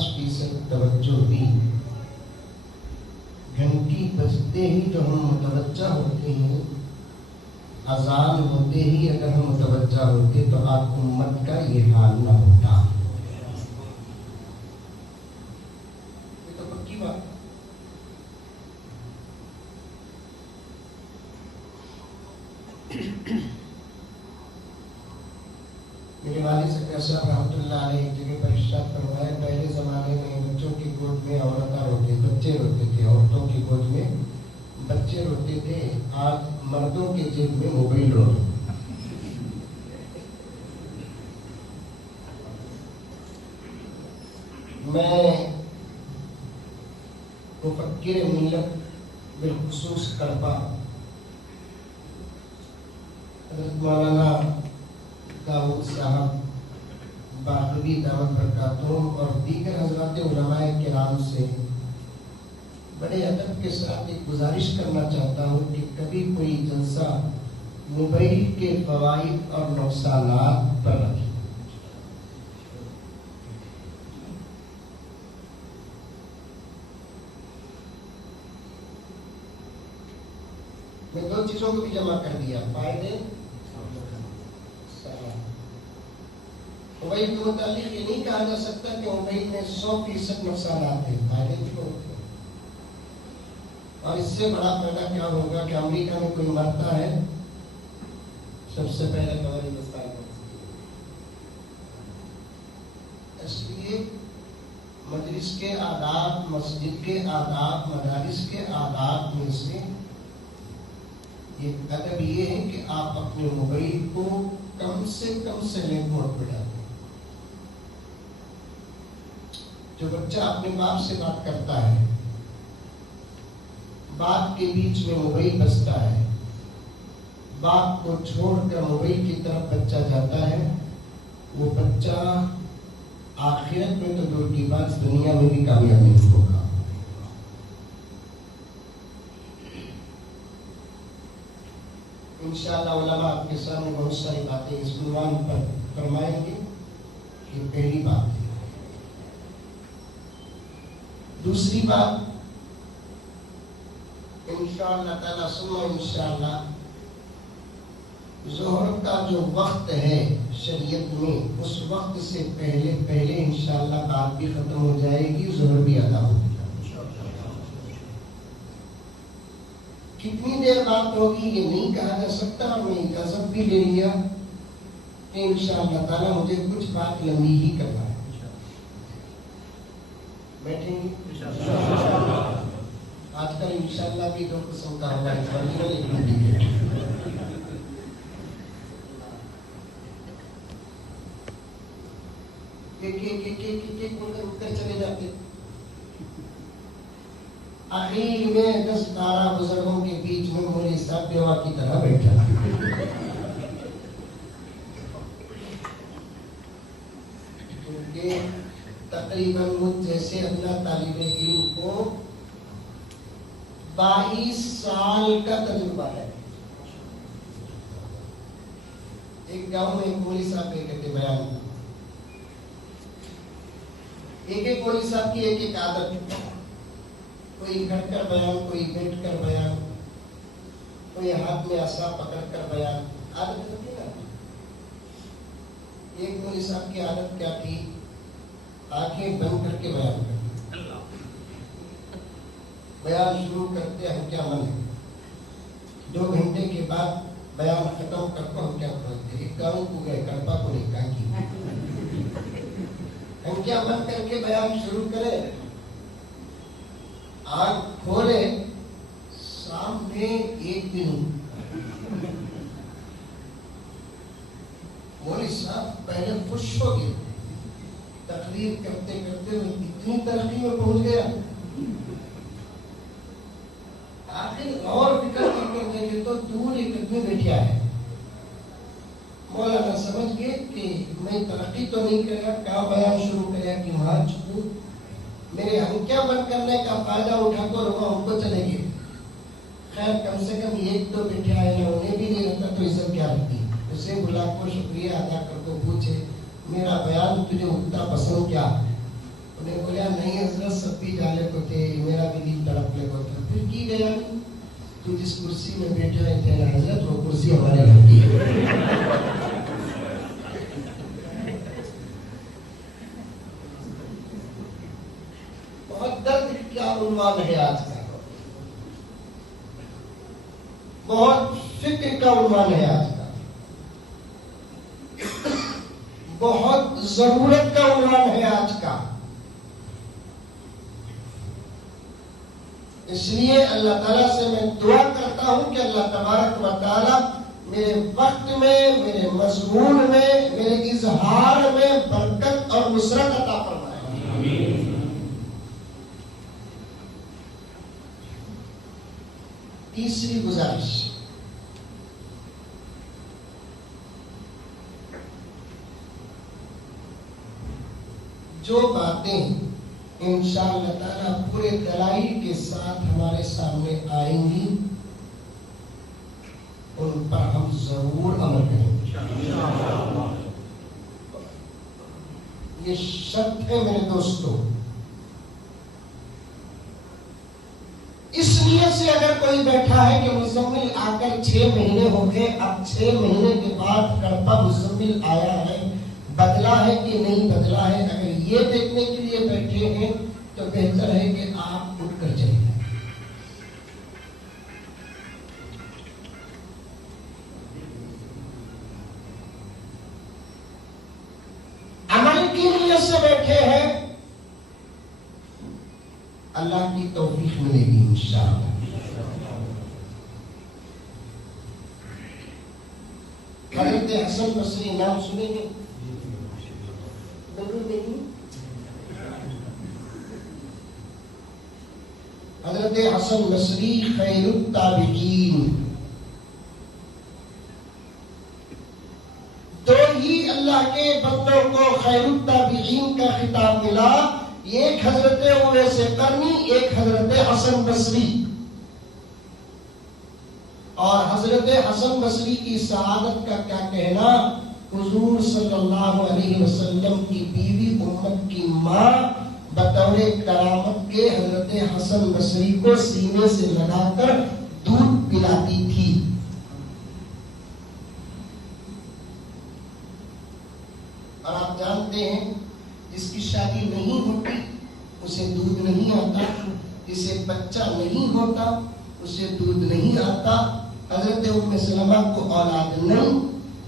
50% توجہ دی. گھنٹی بجتے ہی جو ہم متوجہ ہوتے ہیں، اذان ہوتے ہی اگر ہم متوجہ ہوتے تو آپ امت کا یہ حال نہ ہوتا. یہ تو پکی بات. میرے والد صاحب صاحب رحمۃ اللہ علیہ ایک جگہ پر ارشاد فرمایا، پہلے زمانے میں بچوں کی گود میں بچے روتے تھے، عورتوں کی گود میں بچے روتے تھے. آج مردوں کے جیب میں موبائل رو رہے. میں مفکر ملت بالخصوص کڑپا حضرت مولانا داؤد صاحب باقوی دعوت برکاتہم اور دیگر حضرات علماء کرام سے بڑے ادب کے ساتھ ایک گزارش کرنا چاہتا ہوں کہ کبھی کوئی جلسہ موبائل کے فوائد اور نقصانات پر رکھیں. میں دو چیزوں کو بھی جمع کر دیا، فائدے. موبائل کے متعلق یہ نہیں کہا جا سکتا کہ موبائل میں 100% نقصانات ہیں، فائدے بھی ہوتے ہیں. اور اس سے بڑا فائدہ کیا ہوگا کہ امریکہ میں کوئی مرتا ہے، سب سے پہلے خبر ہندوستان کو. اس لیے مجلس کے آداب، مسجد کے آداب، مدارس کے آداب میں سے ایک ادب یہ ہے کہ آپ اپنے موبائل کو کم سے کم سائلنٹ موڈ پہ ڈالیں. جو بچہ اپنے باپ سے بات کرتا ہے، باپ کے بیچ میں موبائل بجتا ہے، باپ کو چھوڑ کر موبائل کی طرف بچہ جاتا ہے، وہ بچہ آخرت میں تو دور کی بات دنیا میں بھی کامیاب نہیں ہوگا. انشاءاللہ علماء آپ کے سامنے بہت ساری باتیں اس عنوان پر فرمائیں گے. یہ پہلی بات ہے. دوسری بات، انشاءاللہ تعالیٰ ثم انشاءاللہ ظہر کا جو وقت ہے شریعت میں، اس وقت سے پہلے انشاءاللہ بات بھی ختم ہو جائے گی، ظہر بھی ادا ہوگی. کتنی دیر بات ہوگی یہ نہیں کہا جا سکتا. میں اجازت بھی لے لیا کہ انشاءاللہ تعالیٰ مجھے کچھ بات لمبی ہی کرنا ہے. بیٹھیں گے آج کل انشاءاللہ بھی دو قسم کا ہوگا، ایک اٹھ چلے جاتے. آخر میں 10-12 بزرگوں کے بیچ میں مولوی صاحب بیوہ کی طرح بیٹھا. کیونکہ تقریباً مجھ جیسے اپنا طالب علم کو 22 سال کا تجربہ ہے. ایک گاؤں میں ایک مولوی صاحب کہتے بیان، ایک مولوی صاحب کی ایک عادت، کوئی کھڑ کر بیان، کوئی بیٹھ کر بیان، کوئی ہاتھ میں عصا پکڑ کر بیان. عادت ہوتی ہے. ایک مولوی صاحب کی عادت کیا تھی؟ آنکھیں بند کر کے بیان کرتے. بیان شروع کرتے ہم کیا من ہے، 2 گھنٹے کے بعد بیان ختم کرتے ہم کیا بولتے. ایک گاؤں کو گئے، کڑپا کو نہیں کہا کی ہم کیا من کر کے بیان شروع کرے. آنکھ کھولے، سامنے ایک دن مولوی صاحب پہلے خوش ہو گئے. تقریر کرتے کرتے وہ اتنی ترقی میں پہنچ گیا. آخر غور فکر کر دیکھے تو دور ایک آدمی بیٹھا ہے. مولانا سمجھ گئے کہ میں ترقی تو نہیں کرے گا، کہاں بیان شروع کرے کہ وہاں چھوڑ میرے ہم کیا بند کرنے کا فائدہ اٹھا کر ہم کو چلے گئے. خیر کم سے کم ایک تو بیٹھا ہے، انہیں بھی نہیں رکھتا تو عزت کیا رکھتی. اسے بلا کو شکریہ ادا کر کو پوچھے میرا بیان تجھے اتنا پسند کیا. انہیں بولا نہیں حضرت سب بھی جانے کو تھے، میرا بھی دل تڑپنے کو تھا. پھر کی گیا تو جس کرسی میں بیٹھے ہوئے تھے نا حضرت، وہ کرسی ہمارے گھر کی ہے. بہت درد کا عنوان ہے آج کا، بہت فکر کا عنوان ہے آج کا، بہت ضرورت کا عنوان ہے آج کا. اس لیے اللہ تعالیٰ سے میں دعا کرتا ہوں کہ اللہ تبارک و تعالیٰ میرے وقت میں، میرے مضمون میں، میرے اظہار میں برکت اور نصرت عطا فرمائے. تیسری گزارش، جو باتیں انشاءاللہ تعالیٰ پورے دلائل کے ساتھ ہمارے سامنے آئیں گی ان پر ہم ضرور عمل کریں گے. یہ شرط ہے میرے دوستو. اس نیت سے اگر کوئی بیٹھا ہے کہ مزمل آ کر 6 مہینے ہو گئے، اب 6 مہینے کے بعد کڑپا مزمل آیا ہے، بدلا ہے کہ نہیں بدلا ہے، اگر یہ دیکھنے کے لیے بیٹھے ہیں تو بہتر ہے کہ آپ اٹھ کر چلے جائیں. عمل کی نیت سے بیٹھے ہیں، اللہ کی توفیق ملے گی انشاءاللہ. حضرت حسن بصری نام سنیں گے؟ حضرت حسن بصری خیر التابعین، دو ہی اللہ کے بندوں کو خیر التابعین کا خطاب ملا، ایک حضرت اویس قرنی، ایک حضرت حسن بصری. اور حضرت حسن بصری کی سعادت کا کیا کہنا، حضور صلی اللہ علیہ وسلم کی بیوی امت کی ماں بطور کرامت کے حضرت حسن بصری کو سینے سے لگا کر دودھ پلاتی تھی. اور آپ جانتے ہیں جس کی شادی نہیں ہوتی اسے دودھ نہیں آتا، جسے بچہ نہیں ہوتا اسے دودھ نہیں آتا. حضرت ام سلمہ کو اولاد نہیں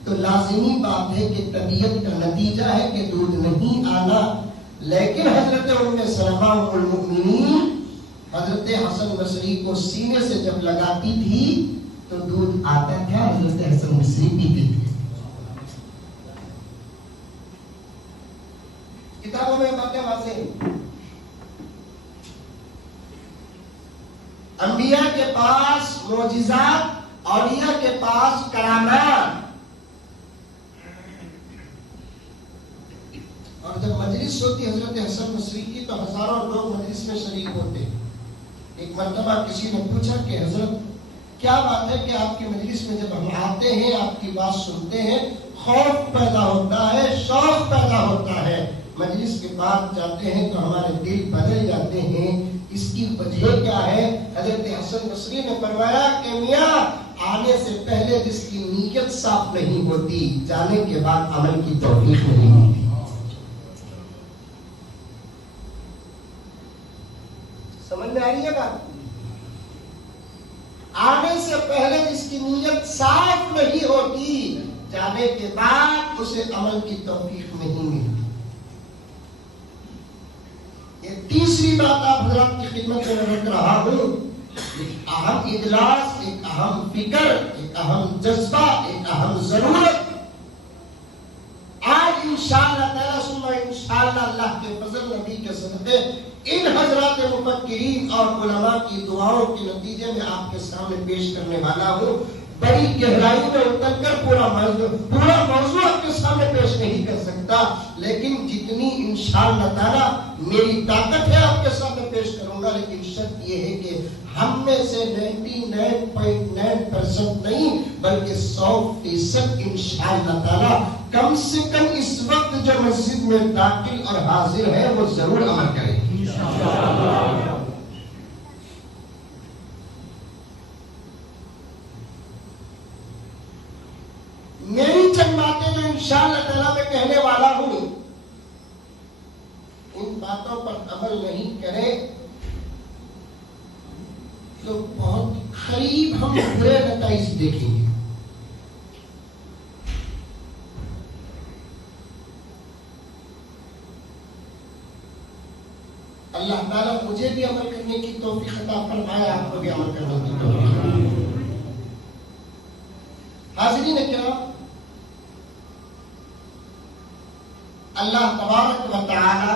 تو لازمی بات ہے کہ طبیعت کا نتیجہ ہے کہ دودھ نہیں آنا. لیکن حضرت ام سلمہ ام المؤمنین حضرت حسن بصری کو سینے سے جب لگاتی تھی تو دودھ آتا تھا، حضرت حسن بصری پیتے تھے. کتابوں میں باتیں واضح ہیں. انبیاء کے پاس معجزات، اولیاء کے پاس کرامات. اور جب مجلس ہوتی حضرت حسن بصری کی تو ہزاروں لوگ مجلس میں شریک ہوتے. ایک مرتبہ کسی نے پوچھا کہ حضرت کیا بات ہے کہ آپ کی مجلس میں جب ہم آتے ہیں، آپ کی بات سنتے ہیں، خوف پیدا ہوتا ہے، شوق پیدا ہوتا ہے، مجلس کے بعد جاتے ہیں تو ہمارے دل بدل جاتے ہیں، اس کی وجہ کیا ہے؟ حضرت حسن بصری نے فرمایا کہ میاں آنے سے پہلے جس کی نیت صاف نہیں ہوتی، جانے کے بعد عمل کی توفیق نہیں ہوتی. سمجھ میں آ رہی ہے بات؟ آنے سے پہلے جس کی نیت صاف نہیں ہوتی، جانے کے بعد اسے عمل کی توفیق نہیں ملتی. یہ تیسری بات آپ حضرات کی خدمت میں رکھ رہا ہوں. ایک اہم اجلاس، ایک اہم فکر، ایک اہم جذبہ، ایک اہم ضرورت. آج انشاءاللہ تعالیٰ ثم انشاءاللہ اللہ کے فضل نبی کے صدقے ان حضرات مفکرین اور علماء کی دعاؤں کے نتیجے میں آپ کے سامنے پیش کرنے والا ہوں. بڑی گہرائی میں اتر کر پورا موضوع آپ کے سامنے پیش نہیں کر سکتا، لیکن جتنی انشاءاللہ تعالیٰ میری طاقت ہے آپ کے سامنے پیش کروں گا. لیکن شرط یہ ہے کہ ہم میں سے 99.9% نہیں بلکہ 100% انشاءاللہ تعالی کم سے کم اس وقت جو مسجد میں داخل اور حاضر ہے وہ ضرور عمل کرے گی انشاءاللہ۔ میری چند باتیں جو انشاءاللہ تعالی میں کہنے والا ہوں، ان باتوں پر عمل نہیں کرے تو بہت قریب ہم برے نتائج دیکھیں گے۔ اللہ تعالیٰ مجھے بھی عمل کرنے کی توفیق عطا فرمائے، آپ کو بھی عمل کرنے کی توفیق۔ حاضرین کرام، اللہ تبارک و تعالی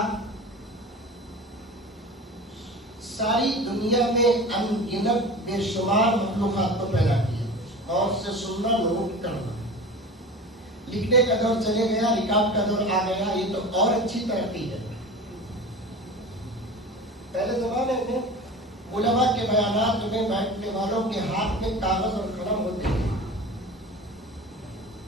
ساری دنیا میں ان گنت بے شمار مخلوقات کو پیدا کیا، اور سے سننا نوٹ کرنا، لکھنے کا دور چلے گیا، ریکارڈ کا دور آ گیا، یہ تو اور اچھی ترقی ہے۔ پہلے زمانے میں علماء کے بیانات میں بیٹھنے والوں کے ہاتھ میں کاغذ اور قلم ہوتے تھے،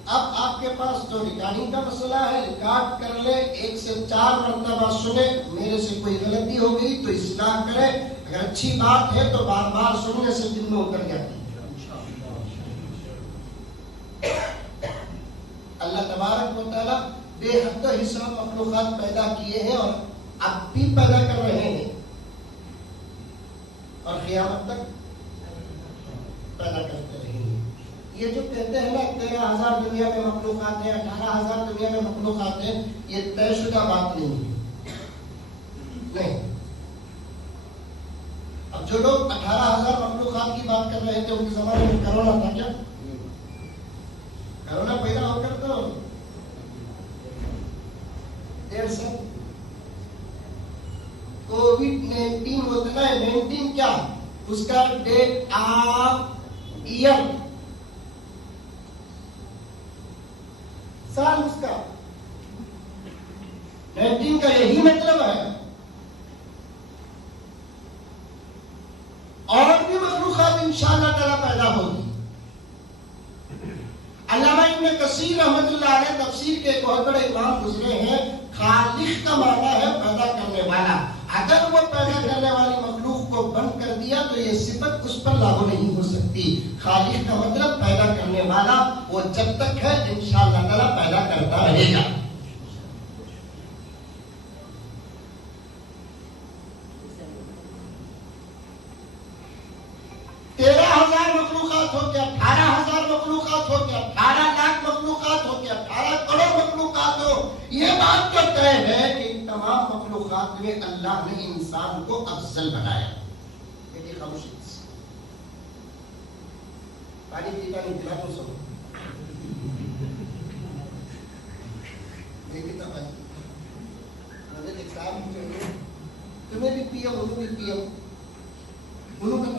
اب آپ کے پاس جو ریکارڈنگ کا مسئلہ ہے، ریکارڈ کر لے، 1 سے 4 مرتبہ سنے، میرے سے کوئی غلطی ہو گئی تو اصلاح کرے، اگر اچھی بات ہے تو بار بار سننے سے دل میں اتر جاتی ہے۔ اللہ تبارک و تعالی بے حد و حساب مخلوقات پیدا کیے ہیں اور اب بھی پیدا کر رہے ہیں، اور قیامت تک پیدا کرتے رہیں گے۔ یہ جو کہتے ہیں نا 13,000 دنیا میں مخلوقات ہیں، 18,000 دنیا میں مخلوقات ہیں، یہ طے شدہ بات نہیں ہے، نہیں۔ اب جو لوگ 18,000 مخلوقات کی بات کر رہے تھے، ان کے زمانے میں کرونا تھا کیا؟ کرونا پیدا ہو کر تو 1.5 سال کووڈ-19 ہوتا ہے، 19 کیا؟ اس کا ڈیٹ آف ایئر، سال اس کا 19 کا یہی مطلب ہے۔ اور بھی مخلوقات انشاءاللہ تعالی پیدا ہوگی۔ علامہ ابن کثیر رحمۃ اللہ علیہ تفسیر کے ایک بہت بڑے امام گزرے ہیں، خالق کا معنی ہے پیدا کرنے والا۔ اگر وہ پیدا کرنے والی مخلوق کو بند کر دیا تو یہ صفت اس پر لاگو نہیں ہو سکتی۔ خالق کا مطلب پیدا کرنے والا، وہ جب تک ہے انشاءاللہ تعالی پیدا کرتا رہے گا۔ مخلوقات ہو کے 18,000 مخلوقات ہو کے 18 لاکھ مخلوقات ہو کے 18 کروڑ مخلوقات ہو، یہ بات تو طے ہے کہ ان تمام مخلوقات میں اللہ نے انسان کو افضل بنایا۔ میری خاموشی پانی پیتا نہیں، پلا تو سو دیکھتا بھائی مجھے ایگزام چاہیے، تمہیں بھی پیو، انہوں بھی پیو، انہوں کا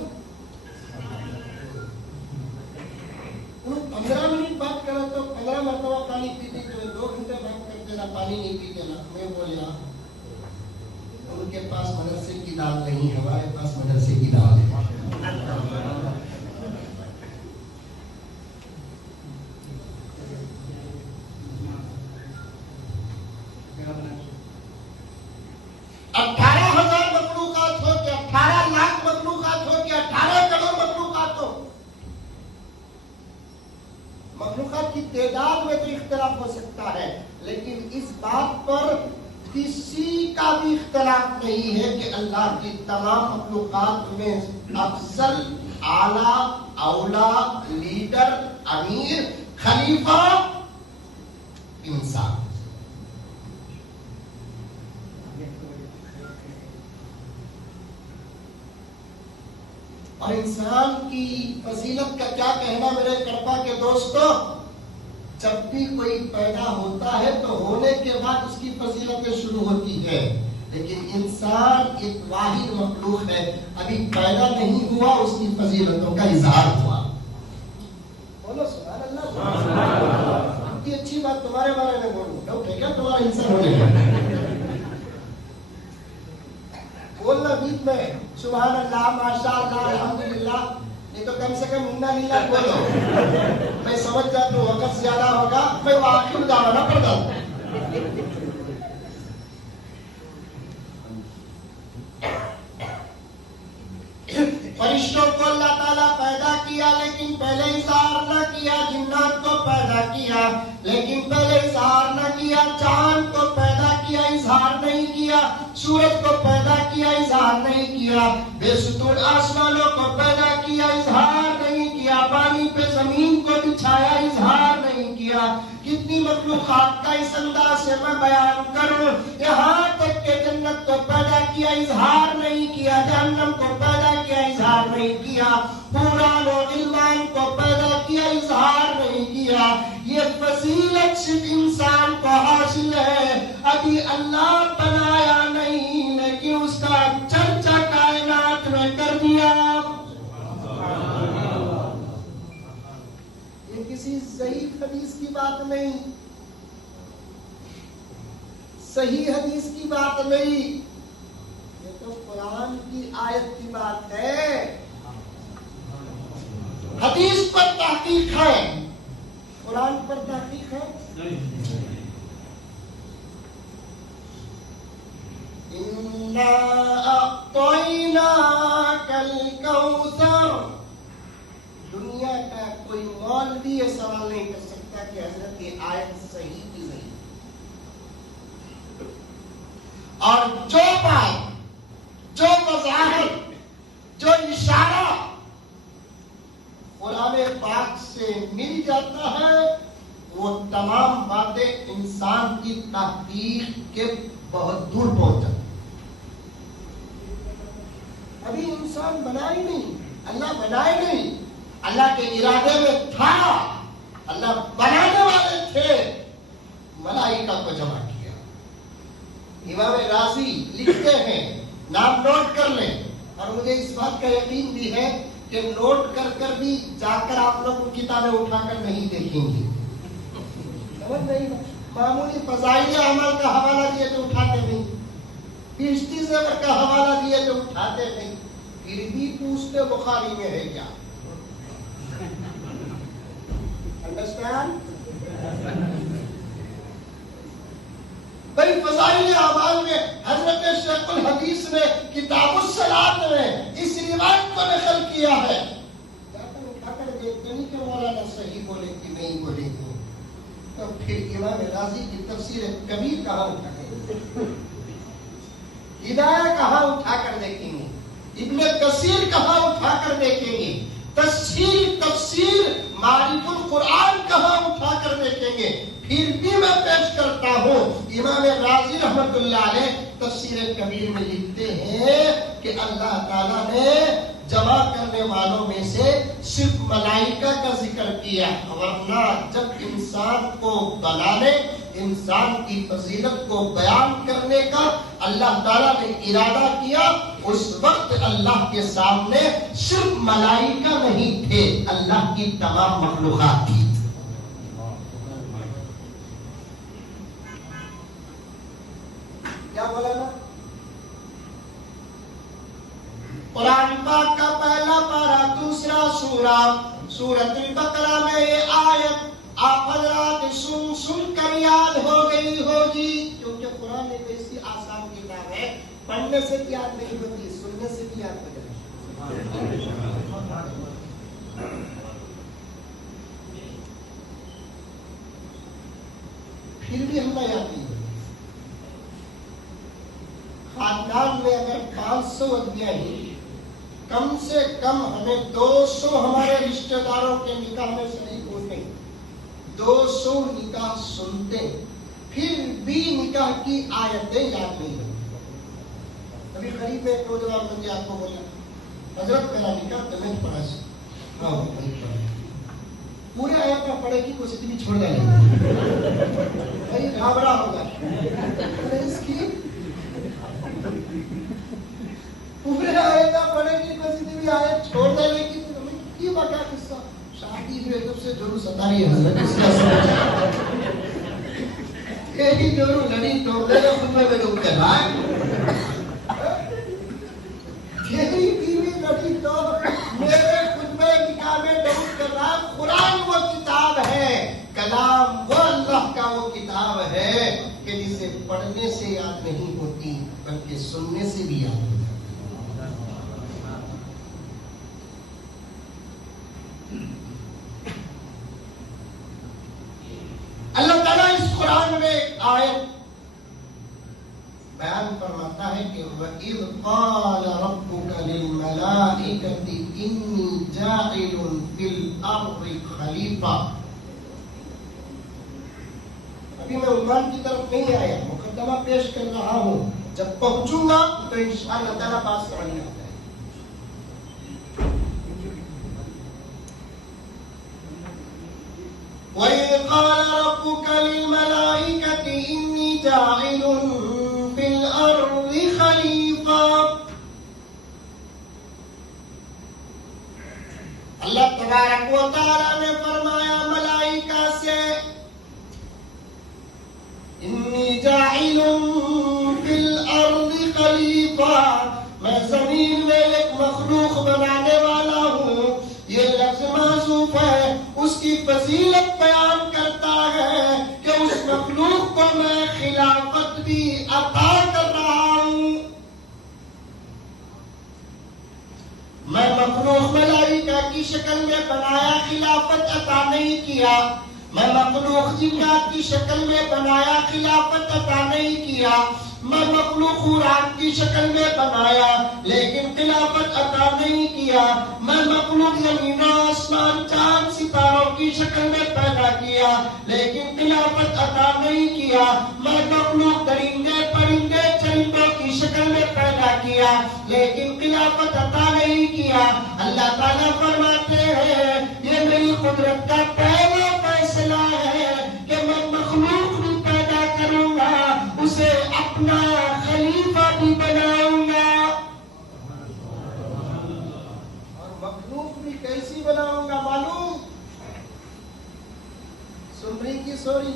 15 منٹ بات کرا تو 15 مرتبہ پانی پیتے، تو 2 گھنٹے بات کرتے نا، پانی نہیں پیتے نا۔ میں بولیا ان کے پاس مدرسے کی دال نہیں، ہمارے پاس مدرسے کی دال ہے۔ مخلوقات کی تعداد میں تو اختلاف ہو سکتا ہے، لیکن اس بات پر کسی کا بھی اختلاف نہیں ہے کہ اللہ کی تمام مخلوقات میں افضل، اعلیٰ، اولا، لیڈر، امیر، خلیفہ انسان۔ اور انسان کی فضیلت کا کیا کہنا میرے کڑپا کے دوستو، جب بھی کوئی پیدا ہوتا ہے تو ہونے کے بعد اس کی فضیلتیں شروع ہوتی ہے، لیکن انسان ایک واحد مخلوق ہے، ابھی پیدا نہیں ہوا اس کی فضیلتوں کا اظہار ہوا۔ بولو سبحان اللہ۔ اتنی اچھی بات تمہارے بارے میں بولوں، ڈاؤٹ ہے کیا تمہارا انسان ہونے کا؟ بولنا بھی مسجد میں سبحان اللہ ماشاء اللہ الحمدللہ، یہ تو کم سے کم انا للہ بولو، میں سمجھ جاتا ہوں وقت زیادہ ہوگا، میں واقعی دعوانا پڑتا ہوں۔ فرشتوں کو اللہ تعالیٰ پیدا کیا لیکن پہلے اظہار نہ کیا، جنات کو پیدا کیا لیکن پہلے اظہار نہ کیا، چاند کو پیدا کیا اظہار نہیں کیا، سورج کو پیدا کیا اظہار نہیں کیا، بے ستون آسمانوں کو پیدا کیا اظہار نہیں کیا، پانی پہ زمین کو بچھایا اظہار نہیں کیا۔ کتنی مخلوقات کا اس انداز سے میں بیان کروں، یہاں تک کہ جنت کو پیدا کیا اظہار نہیں کیا، جہنم کو پیدا کیا اظہار نہیں کیا، قرآن و علمان کو پیدا کیا اظہار نہیں کیا۔ یہ فضیلت صرف انسان کو حاصل ہے، ابھی اللہ بنایا نہیں لیکن اس کا چرچا کائنات میں کر دیا۔ یہ کسی ضعیف حدیث کی بات نہیں، صحیح حدیث کی بات نہیں، یہ تو قرآن کی آیت کی بات ہے۔ حدیث پر تحقیق ہے، قرآن پر تحقیق ہے۔ اِنَّا أَعْطَيْنَاكَ الْكَوْثَرَ، دنیا کا کوئی مولوی یہ سوال نہیں کر سکتا کہ حضرت یہ آیت صحیح کی نہیں، اور جو بات، جو وضاحت، جو اشارہ قرآن پاک سے مل جاتا ہے، وہ تمام باتیں انسان کی تحقیق کے بہت دور پہنچ جاتی۔ ابھی انسان بنا ہی نہیں، اللہ بنائے نہیں، اللہ کے ارادے میں تھا، اللہ بنانے والے تھے، ملائکہ کو جمع کیا۔ امام رازی لکھتے ہیں، نام نوٹ کر لیں، اور مجھے اس بات کا یقین بھی ہے کہ نوٹ کر کر بھی جا کر آپ لوگ کتابیں اٹھا کر نہیں دیکھیں گے، سمجھ نہیں؟ معمولی فضائل اعمال کا حوالہ دیے تو اٹھاتے نہیں، بہشتی زیور کا حوالہ دیے تو اٹھاتے نہیں، پھر بھی پوچھتے بخاری میں ہے کیا؟ انڈرسٹینڈ؟ بھائی فضائل اعمال میں حضرت شیخ الحدیث نے کتاب الصلاۃ میں اس روایت کو نقل کیا ہے، جا کر اٹھا کر دیکھتے نہیں کہ مولانا صحیح بولے کہ نہیں بولے گے، تو پھر امام رازی کی تفسیر کبیر کہاں اٹھا کر، ہدایہ کہاں اٹھا کر دیکھیں گے، ابن کثیر کہاں اٹھا کر دیکھیں گے، تفسیر معرف القرآن کہاں اٹھا کر دیکھیں گے؟ پھر بھی میں پیش کرتا ہوں، امام رازی رحمت اللہ علیہ تفسیر کبیر میں لکھتے ہیں کہ اللہ تعالیٰ نے جمع کرنے والوں میں سے صرف ملائکہ کا ذکر کیا، ورنہ جب انسان کو بنانے، انسان کی فضیلت کو بیان کرنے کا اللہ تعالیٰ نے ارادہ کیا، اس وقت اللہ کے سامنے صرف ملائکہ نہیں تھے، اللہ کی تمام مخلوقات تھی۔ کیا بولا نا؟ قرآن پاک کا پہلا پارہ دوسرا سورہ، سورۃ البقرہ میں یہ آیت آپ حضرات سن کر یاد ہو گئی ہوگی، کیونکہ قرآن ایک ایسی آسان کتاب ہے، پڑھنے سے بھی یاد نہیں ہوتی، سننے سے بھی یاد ہو جاتی۔ پھر بھی ہم یاد نہیں ہوتی۔ خاندان میں اگر 500 ادبیاں ہی، کم سے کم ہمیں 200 ہمارے رشتہ داروں کے نکاح میں شریک ہوتے ہیں، 200 نکاح سنتے، پھر بھی نکاح کی آیتیں یاد نہیں ہوتی۔ ابھی قریب ایک نوجوان بندے آپ کو بولا، حضرت میرا نکاح تو میں پڑھا سکتا ہوں، پورے آیت میں پڑھے گی کسی بھی چھوڑ دیں بھائی گھبرا ہوگا، اس کی پورے آیت پڑھے گی کسی بھی آیت چھوڑ دیں گی، یہ بتا قصہ شادی ہوئے جب سے ضرور ستا رہی ہے حضرت، اس کا سمجھ یہی ضرور لڑی توڑ دے گا خود میں روک کر کہ سننے سے بھی یاد ہو جاتا ہے۔ اللہ تعالیٰ اس قرآن میں ایک آیت بیان فرماتا ہے کہ وَإِذْ قَالَ رَبُّكَ لِلْمَلَائِكَةِ إِنِّي جَاعِلٌ فِي الْأَرْضِ خَلِيفَةً۔ ابھی میں عنوان کی طرف نہیں آیا، مقدمہ پیش کر رہا ہوں، جب پہنچوں گا تو انشاءاللہ تعالیٰ بات سمجھ میں آتا ہے۔ وَإِذْ قَالَ رَبُّكَ لِلْمَلَائِكَةِ إِنِّي جَاعِلٌ فِي الْأَرْضِ خَلِيفَةً۔ اللہ تبارک و تعالیٰ نے فرمایا ملائکہ سے، انی جاعل فی الارض خلیفہ، میں زمین میں ایک مخلوق بنانے والا ہوں۔ یہ لفظ معذوف ہے، اس کی فضیلت بیان کرتا ہے کہ اس مخلوق کو میں خلافت بھی عطا کر رہا ہوں۔ میں مخلوق ملائکہ کی شکل میں بنایا، خلافت عطا نہیں کیا۔ میں مخلوق جنات کی شکل میں بنایا، خلافت عطا نہیں کیا۔ میں مخلوق حوران کی شکل میں بنایا لیکن خلافت عطا نہیں کیا۔ میں مخلوق زمین و آسمان چاند ستاروں کی شکل میں پیدا کیا لیکن خلافت عطا نہیں کیا۔ میں مخلوق درندے پرندے چرندوں کی شکل میں پیدا کیا لیکن خلافت عطا نہیں کیا۔ اللہ تعالیٰ فرماتے ہیں یہ میری قدرت کا پہلا فیصلہ ہے کہ میں مخلوق بھی پیدا کروں گا، اسے اپنا خلیفہ بھی بناؤں گا، اور مخلوق بھی کیسی بناؤں گا معلوم؟ سن رہی کی سوری؟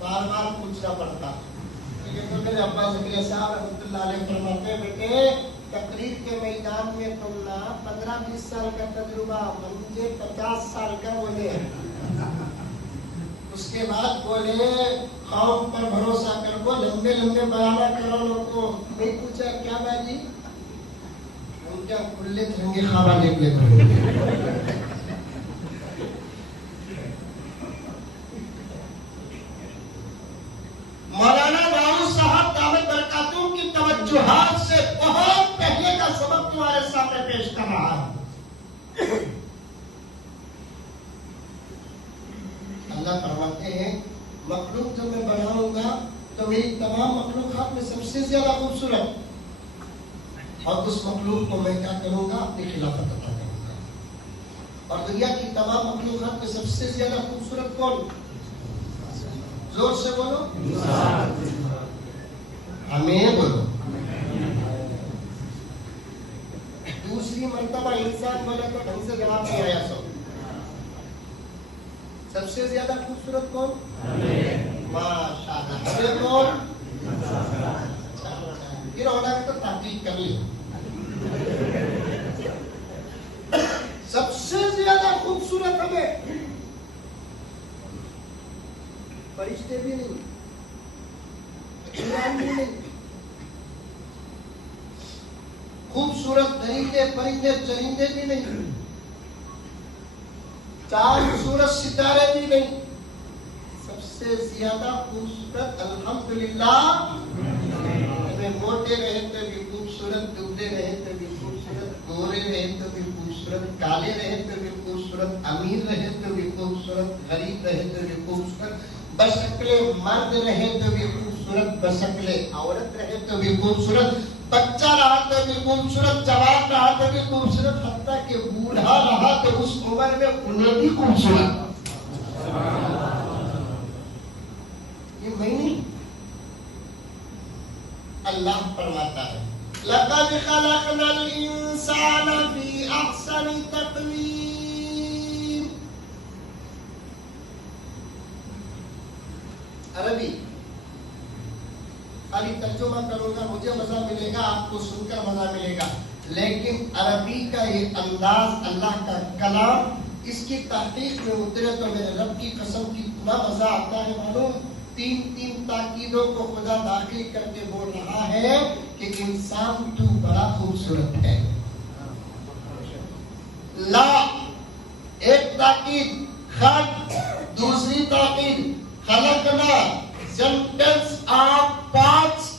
بار بار پوچھنا پڑتا، لیکن تو میرے ابا زکریا صاحب رحمۃ اللہ علیہ فرماتے ہیں بیٹے تقریر کے میدان میں تم نا 15-20 سال کا تجربہ، مجھے 50 سال کا بولے، اس کے بعد بولے قوم پر بھروسہ کر کو لمبے لمبے بیانہ کرو لوگوں کو۔ نہیں پوچھا کیا بھائی ہم کیا کھلے تھنگے خوابہ دیکھ لے کرو۔ مولانا راؤ صاحب دعوت برکاتوں کی توجہات سے بہت پہلے کا سبق تمہارے سامنے پیش کر رہا ہے۔ اللہ فرماتے ہیں مخلوق جب میں بناؤں گا تو میری تمام مخلوقات میں سب سے زیادہ خوبصورت، اور اس مخلوق کو میں کیا کروں گا؟ اپنی خلافت عطا کروں گا۔ اور دنیا کی تمام مخلوقات میں سب سے زیادہ خوبصورت کون؟ زور سے بولو، ہمیں بولو۔ دوسری مرتبہ انسان بولے تو ڈھنگ سے جواب نہیں آیا۔ سب سے زیادہ خوبصورت کون؟ ماشاءاللہ۔ ہمیں کون؟ پھر ہونا ہے تو تحقیق کر لی۔ سب سے زیادہ خوبصورت ہمیں، فرشتے بھی نہیں، انسان بھی نہیں، خوبصورت درندے پرندے چرندے بھی نہیں، چاند سورج ستارے بھی نہیں، سب سے زیادہ خوبصورت الحمدللہ ہمیں موٹے رہے تو بھی خوبصورت، دبلے رہے تو بھی خوبصورت، گورے رہے تو بھی خوبصورت، کالے رہے تو بھی خوبصورت، امیر رہے تو بھی خوبصورت، غریب رہے تو بھی خوبصورت، بشکلے مرد رہے تو بھی خوبصورت، بشکلے عورت رہے تو بھی خوبصورت، بچہ رہا تو بھی خوبصورت، جوان رہا تو بھی خوبصورت، حتیٰ کہ بوڑھا رہا تو اس عمر میں انہیں بھی خوبصورت۔ یہ میں نہیں، اللہ فرماتا ہے لَقَدْ خَلَقْنَا الْإِنسَانَ فِي أَحْسَنِ تَقْوِيمٍ۔ عربی خالی ترجمہ کروں گا، مجھے مزہ ملے گا، آپ کو سن کر مزہ ملے گا، لیکن عربی کا یہ انداز، اللہ کا کلام، اس کی تحقیق میں اترے تو میرے رب کی قسم کتنا مزہ آتا ہے معلوم؟ تین تاکیدوں کو خدا داخل کر کے بول رہا ہے کہ انسان تو بڑا خوبصورت ہے. لا ایک تاکید، خط دوسری تاکید، خلقنا سینٹنس آپ 5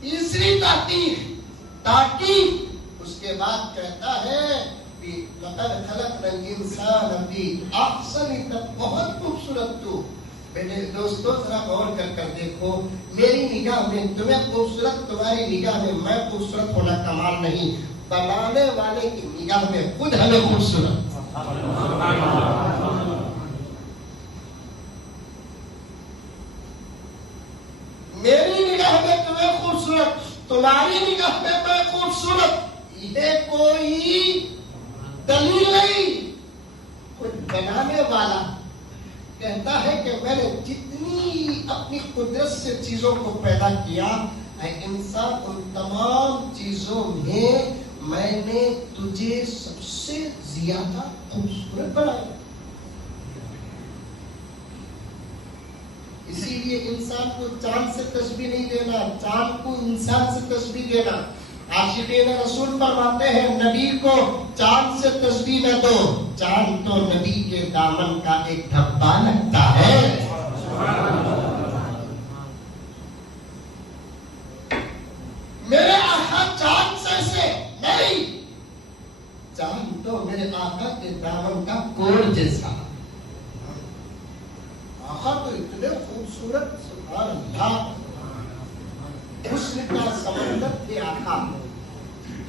تیسری تاکید اس کے بعد کہتا ہے کہ لقد خلقنا الانسان فی احسن تقویم، بہت خوبصورت تو. میرے دوستو ذرا غور کر دیکھو، میری نگاہ میں تمہیں خوبصورت، تمہاری نگاہ میں میں خوبصورت ہونا کمال نہیں، بنانے والے کی نگاہ میں خود ہمیں خوبصورت. میری نگاہ میں تمہیں خوبصورت، تمہاری نگاہ میں میں خوبصورت، یہ کوئی دلیل نہیں. خود بنانے والا کہتا ہے کہ میں نے جتنی اپنی قدرت سے چیزوں کو پیدا کیا، اے انسان ان تمام چیزوں میں نے تجھے سب سے زیادہ خوبصورت بنایا. اسی لیے انسان کو چاند سے تشبیہ نہیں دینا، چاند کو انسان سے تشبیہ دینا. عاشقین رسول فرماتے ہیں نبی کو چاند سے تشبیہ نہ دو، چاند تو نبی کے دامن کا ایک دھبا لگتا ہے. میرے آقا چاند سے نہیں، چاند تو میرے آقا کے دامن کا کوڑ جیسا. آقا تو اتنے خوبصورت، سبحان اللہ. حسن کا سمندر تھے آقا.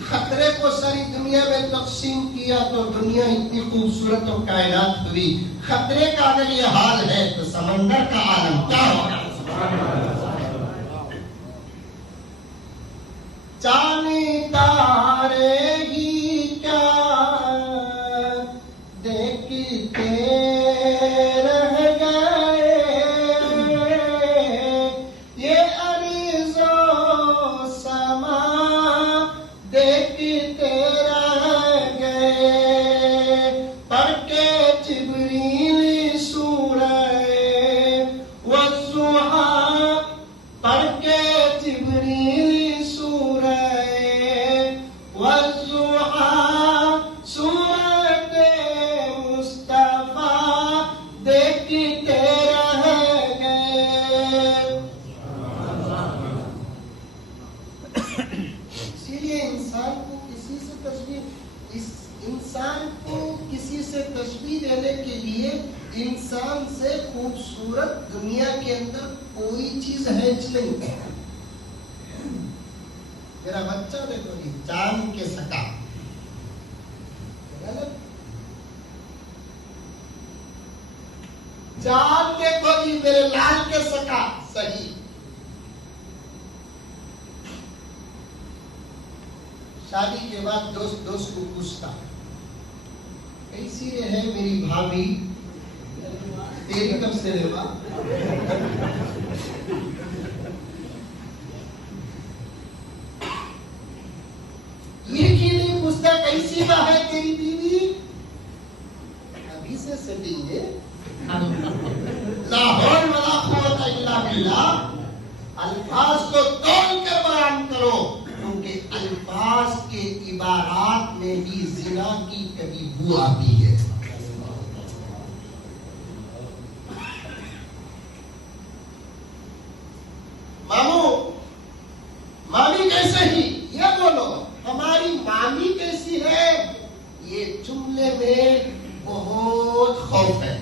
خطرے کو ساری دنیا میں تقسیم کیا تو دنیا اتنی خوبصورت و کائنات ہوئی. خطرے کا اگر یہ حال ہے تو سمندر کا عالم کیا ہوگا. چاند تارے ہی کیا دیکھتے رہ گئے، یہ ارض و سما دیکھتے رہ گئے. پڑھ کے جبریل سورہ والضحیٰ، پڑھ کے جبریل انسان سے خوبصورت دنیا کے اندر کوئی چیز ہے نہیں. میرا بچہ دیکھو جی چاند کے سکا، چاند دیکھو جی میرے لال کے سکا، صحیح. شادی کے بعد دوست کو پوچھتا کیسی ہے میری بھابھی، تیری کب سے رہا. یہ کیوں نہیں پوچھتا کیسی ہے تیری بیوی، ابھی سے سیٹنگ ہے. لا حول ولا قوت الا باللہ. الفاظ کو تول کر بیان کرو، کیونکہ الفاظ کے عبارات میں بھی زنا کی کبھی بو آتی ہے. مامی کیسے ہی، یہ بولو ہماری مامی کیسی ہے، یہ جملے میں بہت خوف ہے.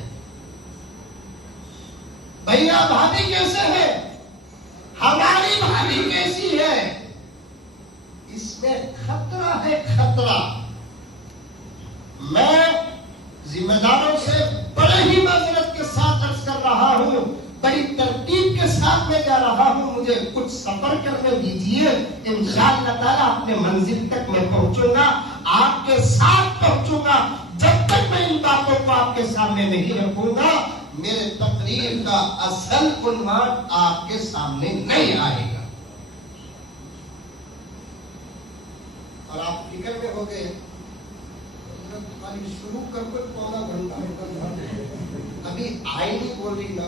بھیا بھابھی کیسے ہے، ہماری بھابھی کیسی ہے، اس میں خطرہ ہے، خطرہ. میں ذمہ داروں سے بڑے ہی معذرت کے ساتھ عرض کر رہا ہوں، بڑی ترتیب کے ساتھ میں جا رہا ہوں، مجھے کچھ سفر کرنے دیجیے. انشاءاللہ تعالیٰ اپنے منزل تک میں پہنچوں گا، آپ کے ساتھ پہنچوں گا. جب تک میں ان باتوں کو آپ کے سامنے نہیں رکھوں گا، میرے تقریر کا اصل عنوان آپ کے سامنے نہیں آئے گا. اور آپ فکر میں ہو گئے شروع کر پونا گھنٹہ ابھی آئی نہیں بول رہی نا.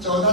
14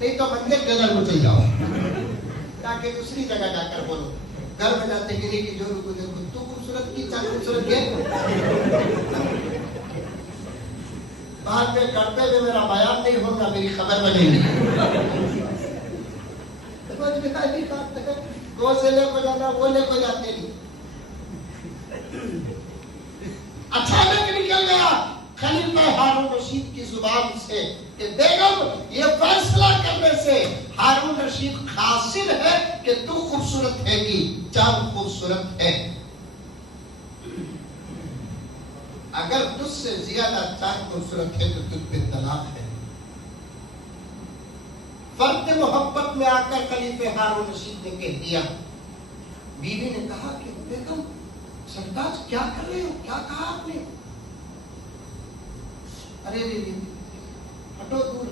نہیں تو مندر کے اندر گھس جاؤ تاکہ دوسری جگہ جا کر بولو. گھر میں جاتے کہ نہیں کہ جو رکو دیکھو تو خوبصورت کی چاند خوبصورت کے بعد میں کرتے ہوئے میرا بیان نہیں ہوگا, میری خبر بنے گی. وہ سے لے کو جانا وہ لے کو جاتے نہیں. اچانک نکل گیا خلیفہ ہارون رشید کی زبان سے کہ بیگم یہ فیصلہ کرنے سے ہارون رشید قاصر ہے کہ تو خوبصورت ہے کہ چاند خوبصورت ہے. اگر تجھ سے زیادہ چاند خوبصورت ہے تو تجھ پہ طلاق ہے. فرد محبت میں آ کر خلیفہ ہارون رشید نے کہہ دیا. بیوی نے کہا کہ بیگم سرتاج کیا کر رہے ہو, کیا کہا آپ نے؟ ارے ہٹو دور,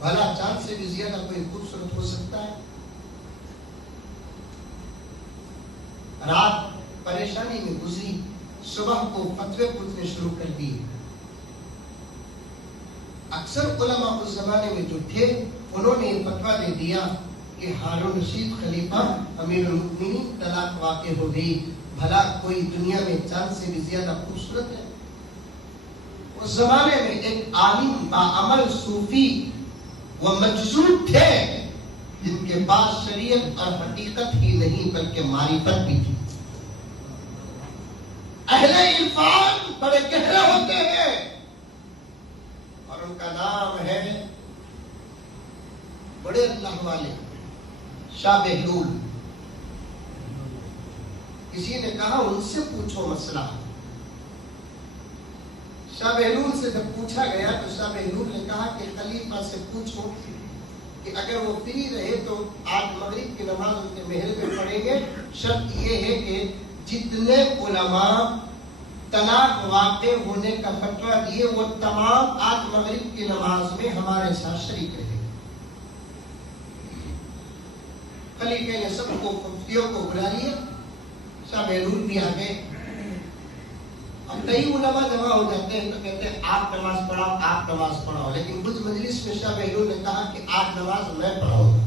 بھلا چاند سے بھی زیادہ کوئی خوبصورت ہو سکتا ہے؟ رات پریشانی میں گزری, صبح کو فتوے پوچھنے شروع کر دیے. اکثر علماء اس زمانے میں جو تھے انہوں نے یہ فتویٰ دے دیا کہ ہارون رشید خلیفہ امیر المؤمنین طلاق واقع ہو گئی. بھلا کوئی دنیا میں چاند سے بھی زیادہ خوبصورت ہے؟ اس زمانے میں ایک عالم باعمل صوفی و مجذوب تھے جن کے پاس شریعت اور حقیقت ہی نہیں بلکہ معرفت بھی تھی. اہل عرفان بڑے گہرے ہوتے ہیں اور ان کا نام ہے بڑے اللہ والے شاہ بہلول. کسی نے کہا ان سے پوچھو مسئلہ. شاہ بہلول سے جب پوچھا گیا تو شاہ بہلول نے کہا کہ خلیفہ سے پوچھو کہ اگر وہ فری رہے تو آج مغرب کی نماز ان کے محل میں پڑھیں گے. شرط یہ ہے کہ جتنے علماء طلاق واقع ہونے کا فتویٰ دیے وہ تمام آج مغرب کی نماز میں ہمارے ساتھ شریک رہے. خلیفہ نے سب کو مفتیوں کو بلا لیا. شاہ بہلول بھی آ گئے. اب کئی علماء جمع ہو جاتے ہیں تو کہتے ہیں آپ نماز پڑھاؤ, آپ نماز پڑھاؤ. لیکن کچھ مجلس میں شاہ بہلول نے کہا کہ آج نماز میں پڑھاؤں گا.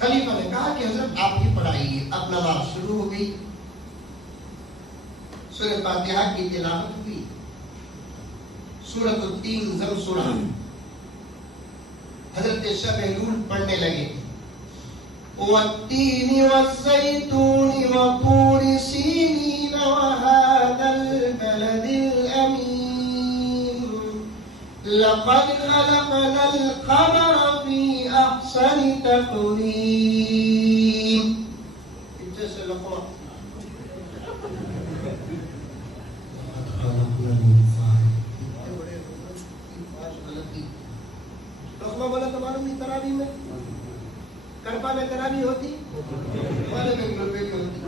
خلیفہ نے کہا کہ حضرت آپ ہی پڑھائیے. اب نماز شروع ہو گئی. سورہ فاتحہ کی تلاوت ہوئی. سورۃ التین زم سورہ حضرت شاہ بہلول پڑھنے لگے. والتین والزیتون وطور سینین وهذا البلد الأمین لقد خلقنا القمر في أحسن تقویم. جیسے لقمہ لقمہ بولا تو معلوم نہیں تراویح میں کرپا میں تراویح ہوتی والے میں گروپے بھی ہوتی.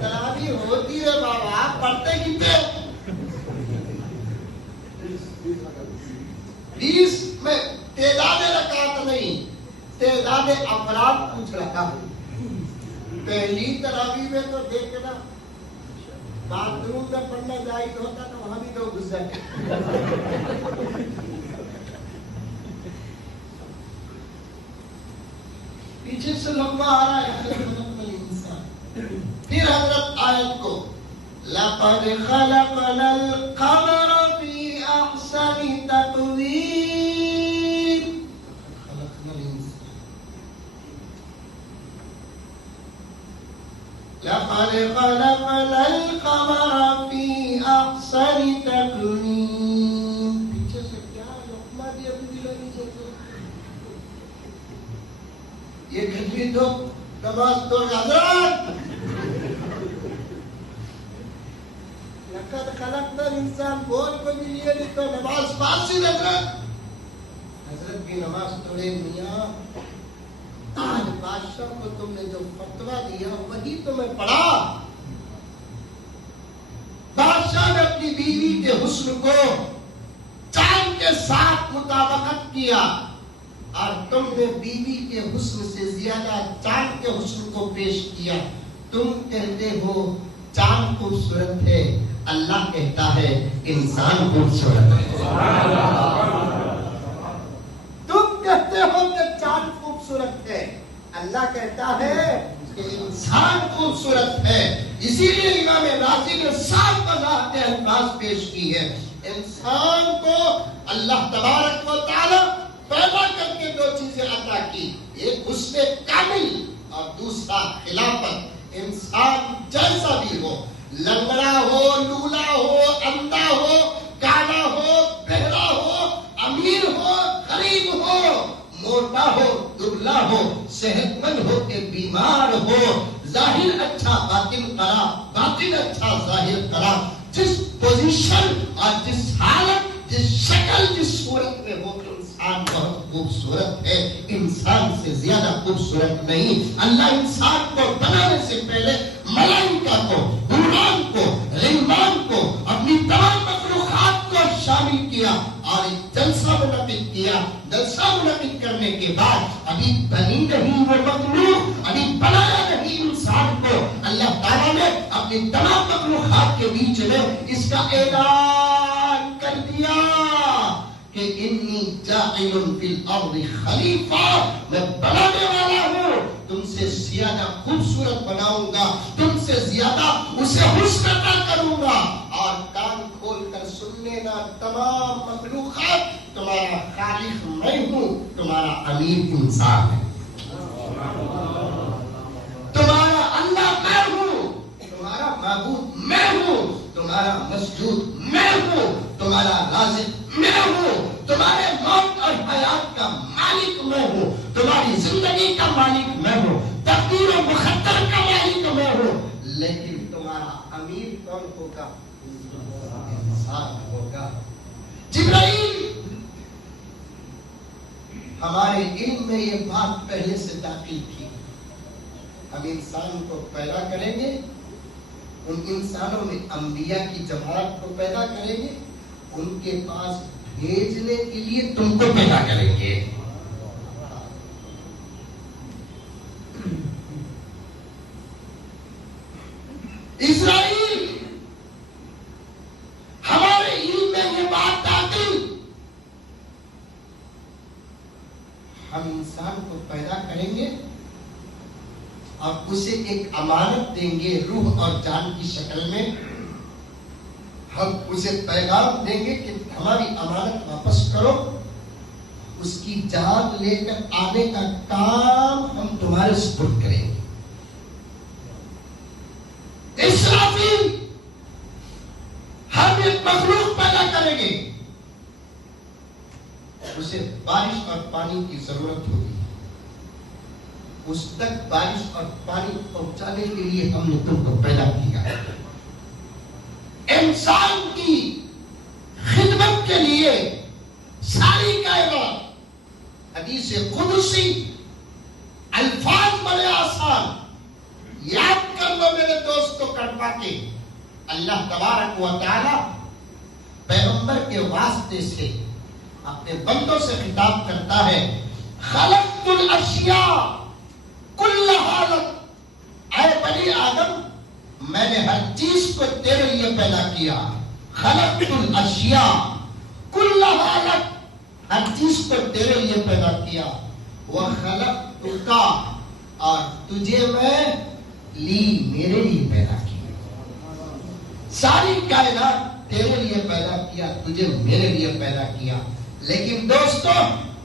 تراویح ہوتی ہے بابا, آپ پڑھتے کتنے 20 میں تعداد رکعت نہیں تعداد افراد پوچھ رہا ہوں. پہلی تراویح میں تو دیکھنا باتھ روم میں پڑھنا جائز ہوتا تو وہاں بھی لوگ گھس جاتے. پیچھے سے لمبا آ رہا ہے. پھر حضرت آیت کو لقد خلقنا القمر في احسن تقویم. لقد خلقنا القمر في احسن تقویم. پیچھے سے کیا لقمہ دیا یہ گھٹی تو نماز توڑ حضرت. لقد خلقنا الانسان بول کو بھی لیے نہیں تو نماز فاسد. حضرت بھی نماز توڑے. میاں آج بادشاہ کو تم نے جو فتویٰ دیا وہی تمہیں پڑھا. بادشاہ نے اپنی بیوی کے حسن کو چاند کے ساتھ مطابقت کیا اور تم نے بیوی کے حسن سے زیادہ چاند کے حسن کو پیش کیا. تم کہتے ہو چاند خوبصورت ہے اللہ کہتا ہے انسان خوبصورت ہے. تم کہتے ہو کہ چاند خوبصورت ہے، اللہ کہتا ہے کہ انسان خوبصورت ہے. اسی لیے امام رازی نے صاف وضاحت الفاظ پیش کی ہے. انسان کو اللہ تبارک و تعالی پیدا کر کے دو چیزیں عطا کی، ایک حسن کامل اور دوسرا خلافت. انسان جیسا بھی ہو، لنگڑا ہو، لولا ہو، اندھا ہو، کالا ہو، بہرا ہو، امیر ہو، غریب ہو، موٹا ہو، دبلا ہو، صحت مند ہو کہ بیمار ہو، ظاہر اچھا باطن خراب، باطن اچھا ظاہر خراب، جس پوزیشن اور جس حالت، جس شکل، جس صورت میں ہو، انسان بہت خوبصورت ہے. انسان سے زیادہ خوبصورت نہیں. اللہ انسان کو بنانے سے پہلے ملائکہ کو، حوران کو، غلمان کو، اپنی تمام مخلوقات کو شامل کیا اور ایک جلسہ منعقد کیا. جلسہ منعقد کرنے کے بعد ابھی بنی نہیں وہ مخلوق، ابھی بنایا نہیں انسان کو. اللہ تعالیٰ نے اپنی تمام مخلوقات کے بیچ میں اس کا اعلان کر دیا کہ انی جاعل فی الارض خلیفہ، میں بنانے والا ہوں، تم سے زیادہ خوبصورت بناؤں گا، تم سے زیادہ اسے حسن عطا کروں گا. اور کان کھول کر سن لینا تمام مخلوقات، تمہارا خالق میں ہوں، تمہارا امیر انسان ہے. تمہارا اللہ میں ہوں، تمہارا معبود میں ہوں، تمہارا مسجود میں ہوں، تمہارا رازق میں ہوں، تمہارے موت اور حیات کا مالک میں ہوں، تمہاری زندگی کا مالک میں ہوں، تقدیر و مقدر کا مالک میں ہوں. لیکن تمہارا امیر کون ہوگا؟ انسان ہوگا. جبرائیل ہمارے علم میں یہ بات پہلے سے داخل تھی. ہم انسان کو پیدا کریں گے، ان انسانوں میں انبیاء کی جماعت کو پیدا کریں گے، ان کے پاس بھیجنے کے لیے تم کو پیدا کریں گے. اسرائیل ہمارے علم میں یہ بات داخل، ہم انسان کو پیدا کریں گے اور اسے ایک امانت دیں گے روح اور جان کی شکل میں. ہم اسے پیغام دیں گے کہ ہماری امانت واپس کرو، اس کی جان لے کر آنے کا کام ہم تمہارے سپرد کریں گے. اسرافیل ہم ایک مخلوق پیدا کریں گے، اسے بارش اور پانی کی ضرورت ہوگی، اس تک بارش اور پانی پہنچانے کے لیے ہم نے تم کو پیدا کیا. انسان کی خدمت کے لیے ساری کائنات، حدیث قدسی الفاظ بڑے آسان، یاد کر لو میرے دوستو کڑپا کے. اللہ تبارک و تعالی پیغمبر کے واسطے سے اپنے بندوں سے خطاب کرتا ہے. خلقت الاشیاء کلھا لک، اے بنی آدم میں نے ہر چیز کو تیرے لیے پیدا کیا. خلقت الاشیاء کلھا لک، ہر چیز کو تیرے لیے پیدا کیا. وخلقتک، اور تجھے میں میرے لیے پیدا کیا. ساری کائنات تیرے لیے پیدا کیا، تجھے میرے لیے پیدا کیا. لیکن دوستو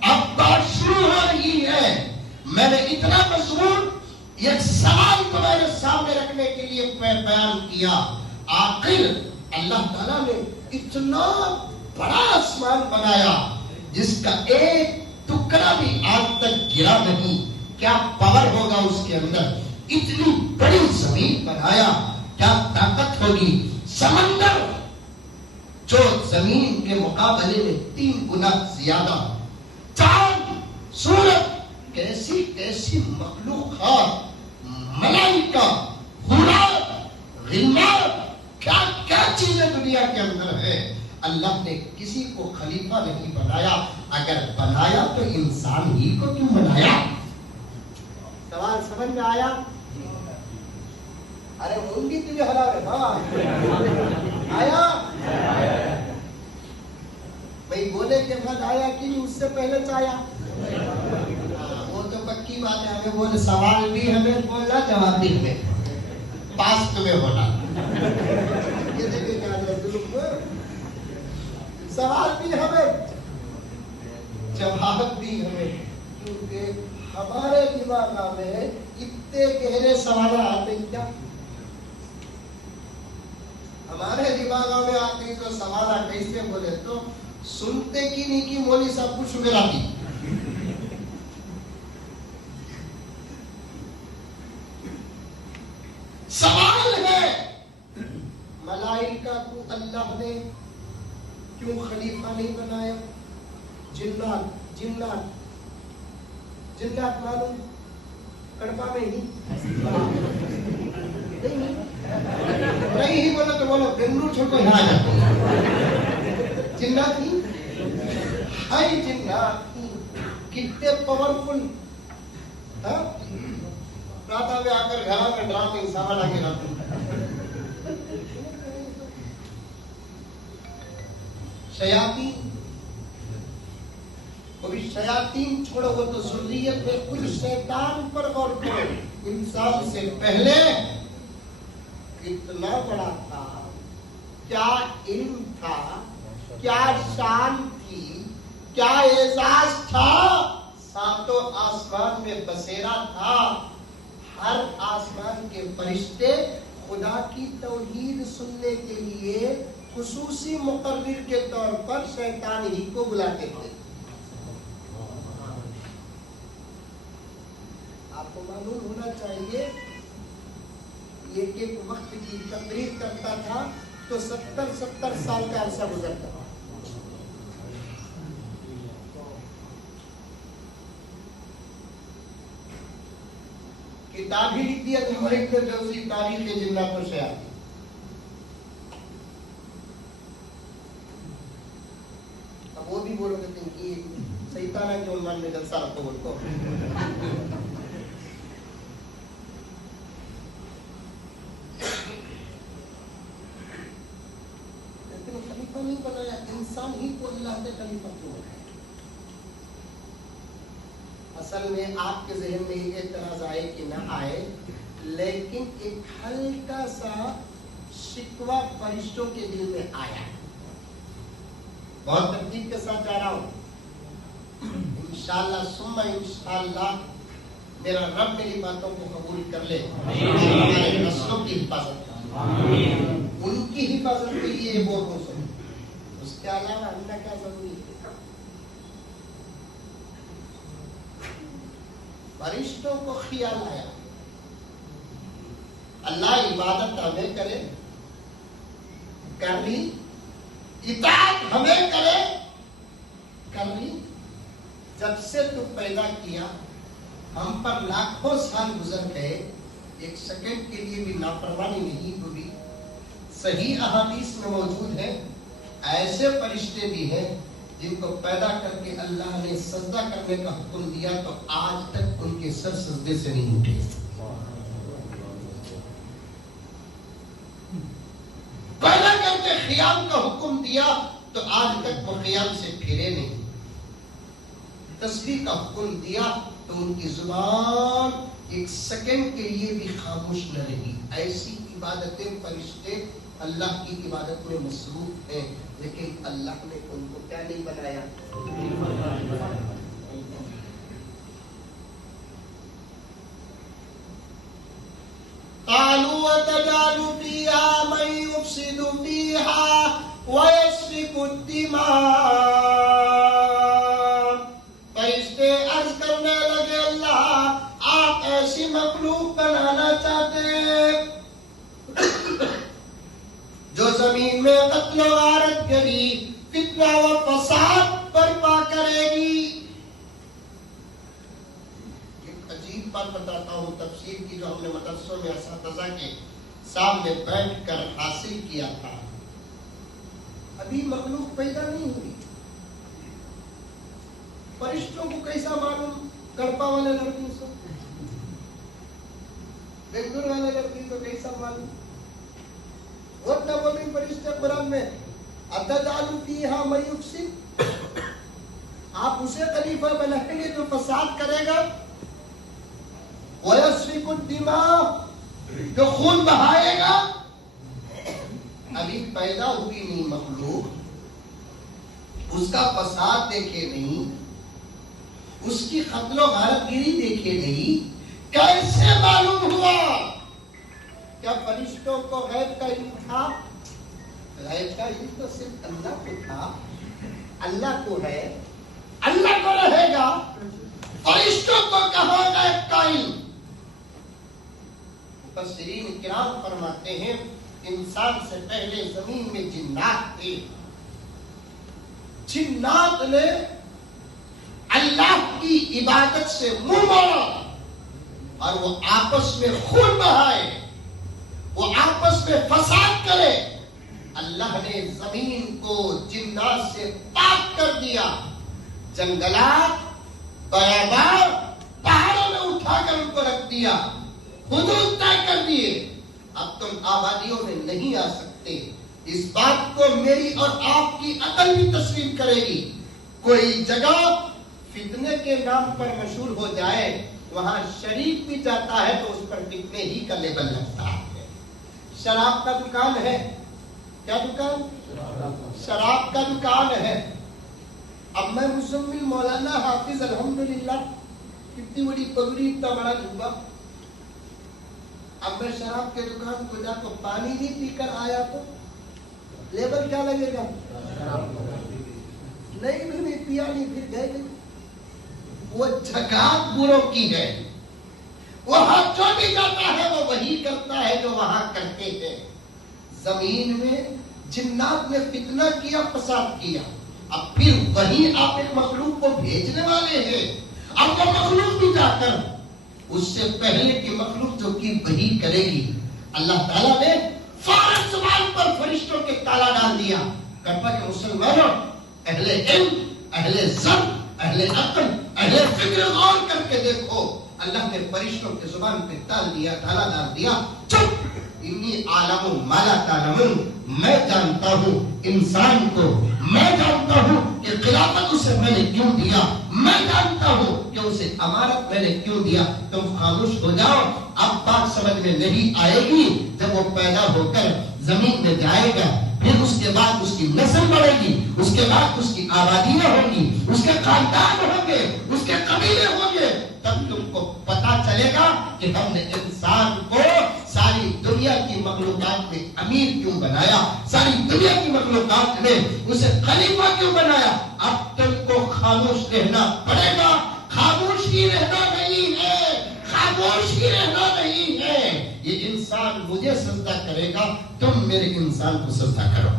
اب بات شروع ہو رہی ہے. میں نے اتنا مضمون ایک سوال تمہارے سامنے رکھنے کے لیے بیان کیا. آخر اللہ تعالیٰ نے اتنا بڑا آسمان بنایا جس کا ایک ٹکڑا بھی آج تک گرا نہیں. کیا پاور ہوگا اس کے اندر. اتنی بڑی زمین بنایا، کیا طاقت ہوگی. سمندر جو زمین کے مقابلے میں 3 گنا زیادہ. چاند، سورج، کیسی کیسی مخلوقات، ملائکہ، حوران، غلمان، کیا کیا چیزیں دنیا کے اندر ہے. اللہ نے کسی کو خلیفہ نہیں بنایا. اگر بنایا تو انسان ہی کو کیوں بنایا؟ سوال سمجھ میں آیا؟ ارے ان کی تمہیں حلال ہے. آیا؟ بھائی بولے کے بعد آیا کہ نہیں، اس سے پہلے آیا؟ وہ تو پکی بات ہے، ہمیں بولے سوال بھی ہمیں بولنا، جواب بھی ہمیں، پاس تمہیں ہونا۔ یہ دیکھیں کیا سوال بھی ہمیں، جواب بھی ہمیں، کیونکہ ہمارے دماغ میں اتنے گہرے سوال آتے ہیں کیا؟ ہمارے دماغ میں آتے ہیں تو سوال کیسے بولے تو سنتے کی نہیں کی مولوی صاحب کو شوگر آتی۔ سوال ہے ملائکہ کو اللہ نے کیوں خلیفہ نہیں بنایا؟ جنات معلوم کڑپا میں ہی نہیں بولا تو بولو بنگلور چھوڑ کر یہاں جاتے جنات ہی ہائی، جنات کتنے پاورفل، رات میں آ کر گھر میں ڈرامے سامان آگے رکھتے شیاطین، کبھی شیاطین چھوڑو وہ تو ذریت ہے، خود شیطان پر غور کرو، انسان سے پہلے کتنا بڑا تھا، کیا علم تھا، کیا شان تھی، کیا اعزاز تھا، ساتوں آسمان میں بسیرا تھا، ہر آسمان کے فرشتے خدا کی توحید سننے کے لیے خصوصی مقرر کے طور پر شیطان ہی کو بلاتے تھے۔ آپ کو معلوم ہونا چاہیے ایک وقت کی تقریر کرتا تھا تو 70 سال کا عرصہ گزرتا تھا۔ کتاب ہی لکھ دیا تھا ابن جوزی تاریخ جنات و شیاطین۔ اب وہ بھی بولو گے کہ شیطان ہے جو عنوان میں جلسہ رکھو ان کو، لیکن خلیفہ نہیں بنایا، انسان ہی کو اللہ نے خلیفہ کیوں بنایا؟ اصل میں آپ کے ذہن میں یہ اعتراض آئے کہ نہ آئے، لیکن ایک ہلکا سا شکوہ فرشتوں کے دل میں آیا۔ بہت ترتیب کے ساتھ جا رہا ہوں، انشاءاللہ ثم انشاءاللہ میرا رب میری باتوں کو قبول کر لے، ہمارے نسلوں کی حفاظت، ان کی حفاظت کے لیے وہ سن، اس کے علاوہ اللہ کیا ضروری ہے؟ فرشتوں کو خیال آیا اللہ عبادت ہمیں کرے، کر لی، اطاعت ہمیں کرے، کر لی، جب سے تو پیدا کیا ہم پر لاکھوں سال گزر گئے، ایک سیکنڈ کے لیے بھی نافرمانی نہیں ہوئی۔ صحیح احادیث میں موجود ہے ایسے فرشتے بھی ہیں جن کو پیدا کر کے اللہ نے سجدہ کرنے کا حکم دیا تو آج تک ان کے سر سجدے سے نہیں اٹھے۔ پیدا کر کے قیام کا حکم دیا تو آج تک وہ قیام سے پھرے نہیں۔ تسبیح کا حکم دیا تو ان کی زبان ایک سیکنڈ کے لیے بھی خاموش نہ رہی۔ ایسی عبادتیں فرشتے اللہ کی عبادت میں مصروف ہیں، لیکن اللہ نے ان کو کیا نہیں بنایا؟ قالوا وتجعل فيها من يفسد فيها ويسفك الدماء، فرشتے عرض کرنے لگے اللہ آپ ایسی مخلوق بنانا چاہتے ہیں جو زمین میں قتل و غارت گری، فتنہ و فساد برپا کرے گی۔ ایک عجیب بات بتاتا ہوں تفسیر کی جو ہم نے مدرسوں میں اساتذہ کے سامنے بیٹھ کر حاصل کیا تھا۔ ابھی مخلوق پیدا نہیں ہوئی، فرشتوں کو کیسا معلوم؟ کڑپا والے لڑکی سے، بنگلور والے لڑکی کو کیسا معلوم؟ وہ اللہ بولے فرشتے قرآن میں اتجعل فیہا من یفسد، آپ اسے خلیفہ بنائیں گے جو فساد کرے گا، وَيَسْفِكُ الدِّمَاءَ جو خون بہائے گا. ابھی پیدا ہوئی نہیں مخلوق، اس کا فساد دیکھے نہیں، اس کی قتل و غارت گیری دیکھے نہیں، کیسے معلوم ہوا؟ کیا فرشتوں کو غیب کا علم تھا؟ غیب کا علم تو صرف اللہ کو تھا. اللہ کو ہے، اللہ کو رہے گا، فرشتوں کو کہاں غیب کا علم؟ مفسرین کرام فرماتے ہیں انسان سے پہلے زمین میں جنات تھے. جنات نے اللہ کی عبادت سے منہ موڑا اور وہ آپس میں خون بہائے، وہ آپس میں فساد کرے. اللہ نے زمین کو جنات سے پاک کر دیا. جنگلات، بیابان، پہاڑوں میں اٹھا کر ان کو رکھ دیا، حدود طے کر دیے. اب تم آبادیوں میں نہیں آ سکتے. اس بات کو میری اور آپ کی عقل بھی تسلیم کرے گی. کوئی جگہ فتنے کے نام پر مشہور ہو جائے، وہاں شریف بھی جاتا ہے تو اس پر فتنے ہی کا لیبل لگتا ہے. شراب کا دکان ہے، کیا دکان؟ شراب کا دکان ہے. اب میں مسلم مولانا حافظ الحمدللہ، کتنی بڑی پگڑی، اتنا بڑا جھبا، اب میں شراب کے دکان کو جا تو پانی نہیں پی کر آیا تو لیبل کیا لگے گا؟ نہیں بھی پیا نہیں، پھر گئے نہیں. وہ جگہ بروں کی ہے، وہاں جو بھی جاتا ہے وہ وہی کرتا ہے جو وہاں کرتے ہیں. زمین میں جنات نے فتنہ کیا، فساد کیا. اب پھر وہی آپ ایک مخلوق کو بھیجنے والے ہیں. اب وہ مخلوق بھی جا کر اس سے پہلے کی مخلوق جو کی وہی کرے گی. اللہ تعالیٰ نے فارغ زبان پر فرشتوں کے تالا ڈال دیا. کرپا کے مسلمانوں، اہل علم، اہل ضبط، اہل عقل، اہل فکر غور کر کے دیکھو. اللہ نے فرشتوں کے زبان پہ تالا ڈال دیا. چپ، انی عالم ما لا تعلمون، میں جانتا ہوں انسان کو، میں جانتا ہوں کہ خلافت اسے میں نے کیوں دیا، میں جانتا ہوں کہ اسے امانت میں نے کیوں دیا. تم خاموش ہو جاؤ. اب بات سمجھ میں نہیں آئے گی جب وہ پیدا ہو کر زمین میں جائے گا، پھر اس کے بعد اس کی نسل بڑھے گی، اس کے بعد اس کی آبادیاں ہوں گی، اس کے خاندان ہوں گے، اس کے قبیلے ہوں گے. تب تم کو پتا چلے گا کہ ہم نے انسان کو ساری دنیا کی مخلوقات میں امیر کیوں بنایا، ساری دنیا کی مخلوقات میں اسے خلیفہ کیوں بنایا. اب تم کو خاموش رہنا پڑے گا. خاموش ہی رہنا نہیں ہے، خاموش ہی رہنا نہیں ہے. یہ انسان مجھے سجدہ کرے گا، تم میرے انسان کو سجدہ کرو.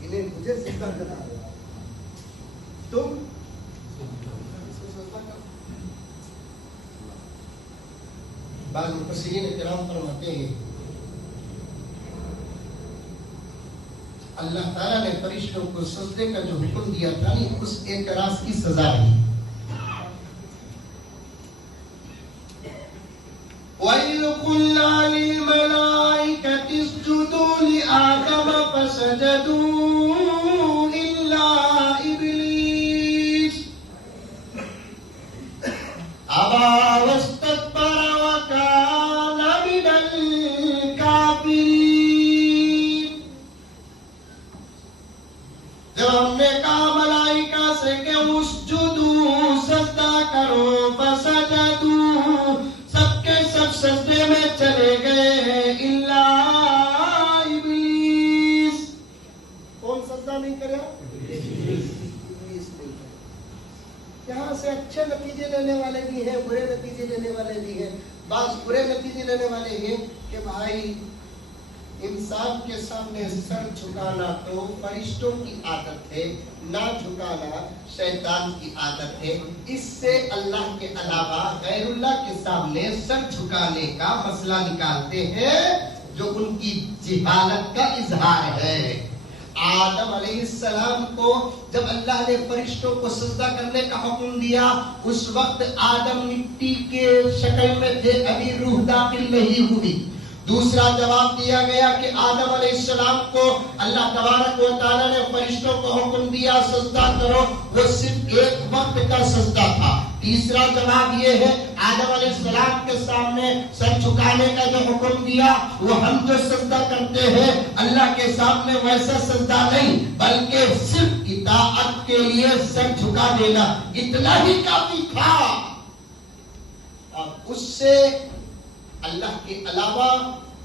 انہیں مجھے سجدہ کرنا ہے، تم بعض مفسرین کرام فرماتے ہیں اللہ تعالیٰ نے فرشتوں کو سجدے کا جو حکم دیا تھا نہیں، اس اعتراض کی سزا دی. وَإِذْ قُلْنَا لِلْمَلَائِكَةِ اسْجُدُوا لِآدَمَ فَسَجَدُوا إِلَّا إِبْلِيسَ أَبَى وَاسْتَكْبَرَ وَكَانَ مِنَ الْكَافِرِينَ. جب ہم نے کہا ملائکہ سے کہ اسجدوا، سجدہ کرو، فسجدوا، سب کے سب سجدے میں چلے گئے، الا ابلیس. کون سجدہ نہیں کرے؟ ابلیس نہیں. یہاں سے اچھے نتیجے لینے والے بھی ہیں، برے نتیجے لینے والے بھی ہیں. بعض برے نتیجے لینے والے ہیں کہ بھائی انسان کے سامنے سر جھکانا تو فرشتوں کی عادت ہے، نہ جھکانا شیطان کی عادت ہے. اس سے اللہ کے علاوہ غیر اللہ کے سامنے سر جھکانے کا مسئلہ نکالتے ہیں جو ان کی جہالت کا اظہار ہے. آدم علیہ السلام کو جب اللہ نے فرشتوں کو سجدہ کرنے کا حکم دیا، اس وقت آدم مٹی کے شکل میں تھے، ابھی روح داخل نہیں ہوئی. دوسرا جواب دیا گیا کہ آدم علیہ السلام کو اللہ تبارک و تعالیٰ نے فرشتوں کو حکم دیا سجدہ کرو، وہ صرف ایک وقت کا سجدہ تھا۔ تیسرا جواب یہ ہے آدم علیہ السلام کے سامنے سر جھکانے کا جو حکم دیا وہ ہم جو سجدہ کرتے ہیں اللہ کے سامنے ویسا سجدہ نہیں، بلکہ صرف اطاعت کے لیے سر جھکا دینا، اتنا ہی کافی تھا۔ اور اس سے اللہ کے علاوہ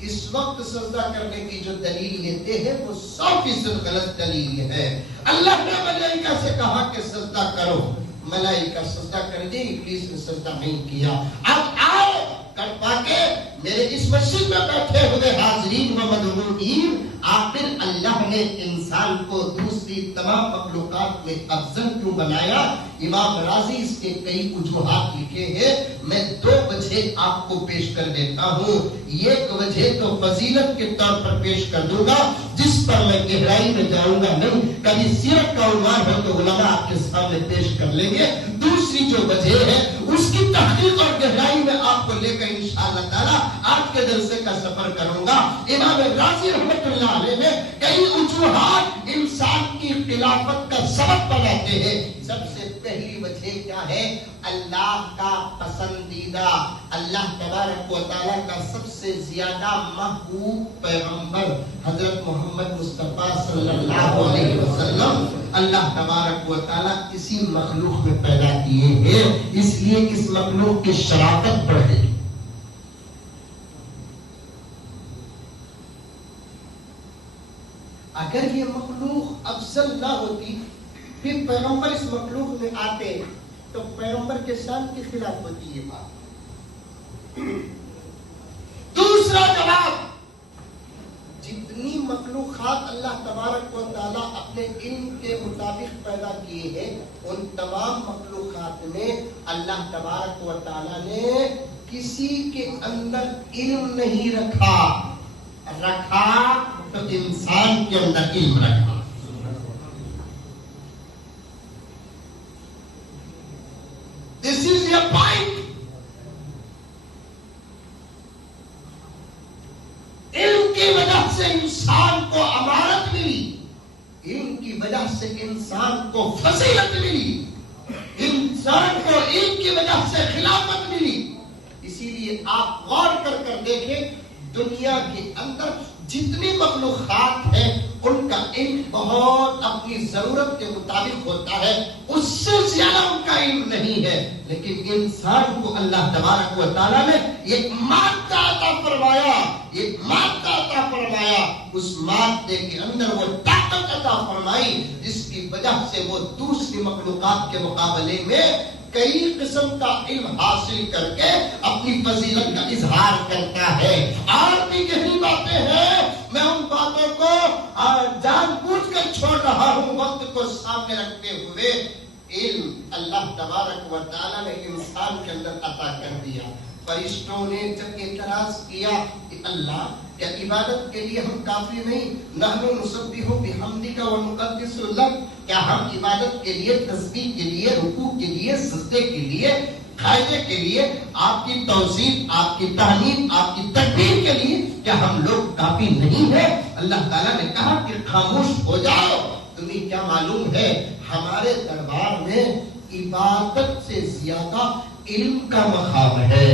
اس وقت سجدہ کرنے کی جو دلیل لیتے ہیں وہ 100% غلط دلیل ہے۔ اللہ نے ملائکہ سے کہا کہ سجدہ کرو، ملائکہ سجدہ کر دی، ابلیس نے سجدہ نہیں کیا۔ اب آؤ کر پاکے میرے اس مسجد میں بیٹھے ہوئے حاضرین و مدعوین، آخر اللہ نے انسان کو دوسری تمام مخلوقات میں افضل کیوں بنایا؟ امام رازی اس کے کئی وجوہات لکھے ہیں، میں 2 وجہ آپ کو پیش کر دیتا ہوں۔ ایک وجہ تو فضیلت کے طور پر پیش کر دوں گا جس پر میں گہرائی میں جاؤں گا نہیں، کبھی سیرت کا عنوان ہو تو علماء آپ کے سامنے پیش کر لیں گے۔ دوسری جو وجہ ہے اس کی تحقیق اور گہرائی میں آپ کو لے کر انشاءاللہ تعالی آج کے جلسے کا سفر کروں گا۔ امام رازی رحمۃ اللہ علیہ نے کئی وجوہات انسان کی خلافت کا سبب بناتے ہیں۔ سب سے پہلی وجہ کیا ہے؟ اللہ کا پسندیدہ، اللہ تبارک و تعالیٰ کا سب سے زیادہ محبوب پیغمبر حضرت محمد مصطفیٰ صلی اللہ علیہ وسلم اللہ تبارک و تعالیٰ اسی مخلوق میں پیدا کیے ہیں، اس لیے اس مخلوق کی شرافت بڑھے۔ اگر یہ مخلوق افضل نہ ہوتی پھر پیغمبر اس مخلوق میں آتے تو پیغمبر کے شان کے خلاف ہوتی یہ بات۔ دوسرا جواب، جتنی مخلوقات اللہ تبارک و تعالیٰ اپنے علم کے مطابق پیدا کیے ہیں ان تمام مخلوقات میں اللہ تبارک و تعالیٰ نے کسی کے اندر علم نہیں رکھا تو انسان کے اندر علم رکھا۔ This is your point. علم کی وجہ سے انسان کو امانت ملی، علم کی وجہ سے انسان کو فضیلت ملی، انسان کو علم کی وجہ سے خلافت ملی۔ اسی لیے آپ غور کر دیکھیں دنیا کے اندر جتنی مخلوقات ہیں ان کا علم بہت اپنی ضرورت کے مطابق ہوتا ہے، اس سے زیادہ ان کا علم نہیں ہے، لیکن انسان کو اللہ تبارک و تعالیٰ نے ایک مادہ عطا فرمایا، ایک مادہ عطا فرمایا، اس مادے کے اندر وہ طاقت عطا فرمائی جس کی وجہ سے وہ دوسری مخلوقات کے مقابلے میں کئی قسم کا علم حاصل کر کے اپنی فضیلت کا اظہار کرتا ہے۔ اور بھی گہری باتیں ہیں، میں ان باتوں کو جان بوجھ کر چھوڑ رہا ہوں وقت کو سامنے رکھتے ہوئے۔ علم اللہ تبارک و تعالیٰ نے انسان کے اندر عطا کر دیا۔ فرشتوں نے جب اعتراض کیا کہ اللہ کیا عبادت کے لیے ہم کافی نہیں؟ نحن نسبح بحمدک ونقدس لک، کیا ہم عبادت کے لیے، تسبیح کے لیے، رکوع کے لیے، سجدے کے لیے، قاعدے کے لیے، آپ کی توصیف، آپ کی تحمید، آپ کی تکبیر کے لیے کیا ہم لوگ کافی نہیں ہیں؟ اللہ تعالیٰ نے کہا کہ خاموش ہو جاؤ، تمہیں کیا معلوم ہے ہمارے دربار میں عبادت سے زیادہ علم کا مقام ہے۔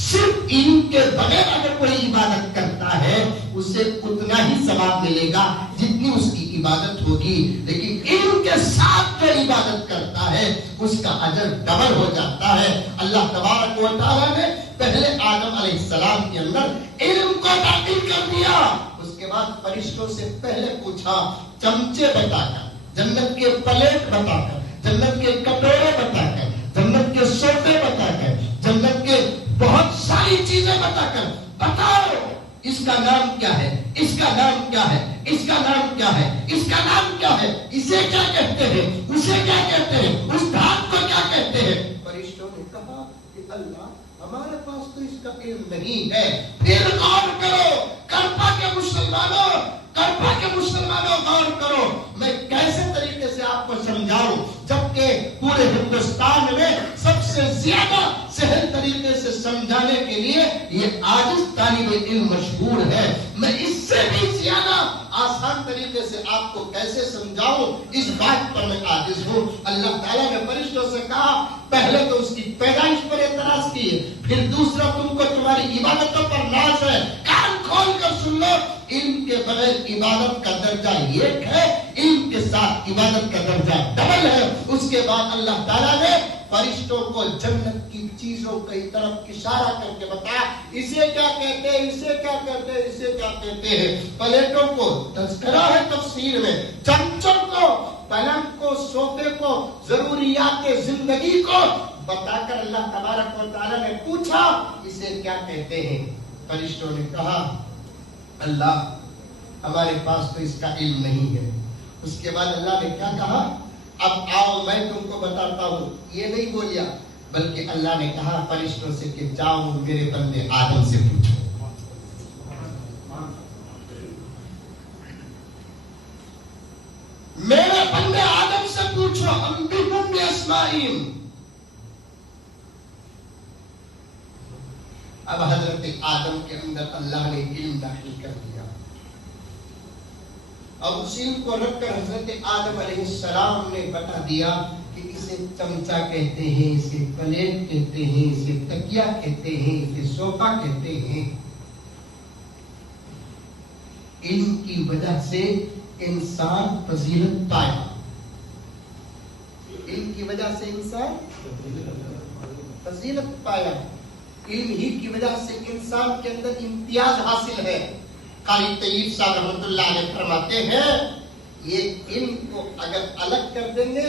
صرف علم کے بغیر اگر کوئی عبادت کرتا ہے اسے اتنا ہی ثواب ملے گا جتنی اس کی عبادت ہوگی، لیکن علم کے ساتھ جو عبادت کرتا ہے اس کا اجر ڈبل ہو جاتا ہے۔ اللہ تبارک و تعالیٰ نے پہلے آدم علیہ السلام کے اندر علم کو داخل کر دیا، اس کے بعد فرشتوں سے پہلے پوچھا چمچے بتا کر، جنت کے پلیٹ بتا کر، جنت کے کٹورے بتا کر، جنت کے سوفے بتا کر، جنت کے بہت ساری چیزیں بتا کر بتاؤ اس کا نام کیا ہے، اس کا نام کیا ہے، اس کا نام کیا ہے، اس کا نام کیا ہے، اسے کیا کہتے ہیں، اسے کیا کہتے ہیں، اس دھات کو کیا کہتے ہیں۔ فرشتوں نے کہا کہ اللہ ہمارے پاس تو اس کا علم نہیں ہے۔ پھر غور کرو کرپا کے مسلمانوں، کرپا کے مسلمانوں غور کرو، میں کیسے طریقے سے آپ کو سمجھاؤں، جبکہ پورے ہندوستان میں سب سے زیادہ سہل طریقے سے سمجھانے کے لیے یہ عاجز طالب علم مشہور ہے. میں اس سے بھی زیادہ آسان طریقے سے آپ کو کیسے سمجھاؤں، اس بات پر میں عاجز ہوں. اللہ تعالیٰ نے فرشتوں سے کہا پہلے تو اس کی پیدائش پر اعتراض کیے، پھر دوسرا تم کو تمہاری عبادتوں پر ناز ہے. کان کھول کر سن لو، علم کے بغیر عبادت کا درجہ ایک ہے، علم کے ساتھ عبادت کا درجہ ڈبل ہے. اس کے بعد اللہ تعالیٰ نے فرشتوں کو جنت کی چیزوں کی طرف اشارہ کر کے بتایا اسے کیا کہتے ہیں، اسے کیا کہتے ہیں، اسے کیا کہتے ہیں. پلیٹوں کو تذکرہ ہے تفسیر میں، چمچوں کو، پلنگ کو، صوفے کو، ضروریات زندگی کو بتا کر اللہ تبارک و تعالیٰ نے پوچھا اسے کیا کہتے ہیں. فرشتوں نے کہا اللہ ہمارے پاس تو اس کا علم نہیں ہے. اس کے بعد اللہ نے کیا کہا، اب آؤ میں تم کو بتاتا ہوں. یہ نہیں بولیا، بلکہ اللہ نے کہا فرشتوں سے کہ جاؤ میرے بندے آدم سے پوچھو. میرے بندے آدم سے پوچھو، انبئہم باسمائہم. اب حضرت آدم کے اندر اللہ نے علم داخل کر دیا. اب اس علم کو رکھ کر حضرت آدم علیہ السلام نے بتا دیا کہ اسے چمچا کہتے ہیں، اسے پلیٹ کہتے ہیں، اسے تکیا کہتے ہیں، اسے صوفہ کہتے ہیں. علم کی وجہ سے انسان فضیلت پایا. علم کی وجہ سے انسان فضیلت پایا. علم ہی کی وجہ سے انسان کے اندر امتیاز حاصل ہے. قاری طیب صاحب رحمۃ اللہ علیہ فرماتے ہیں یہ علم کو اگر الگ کر دیں گے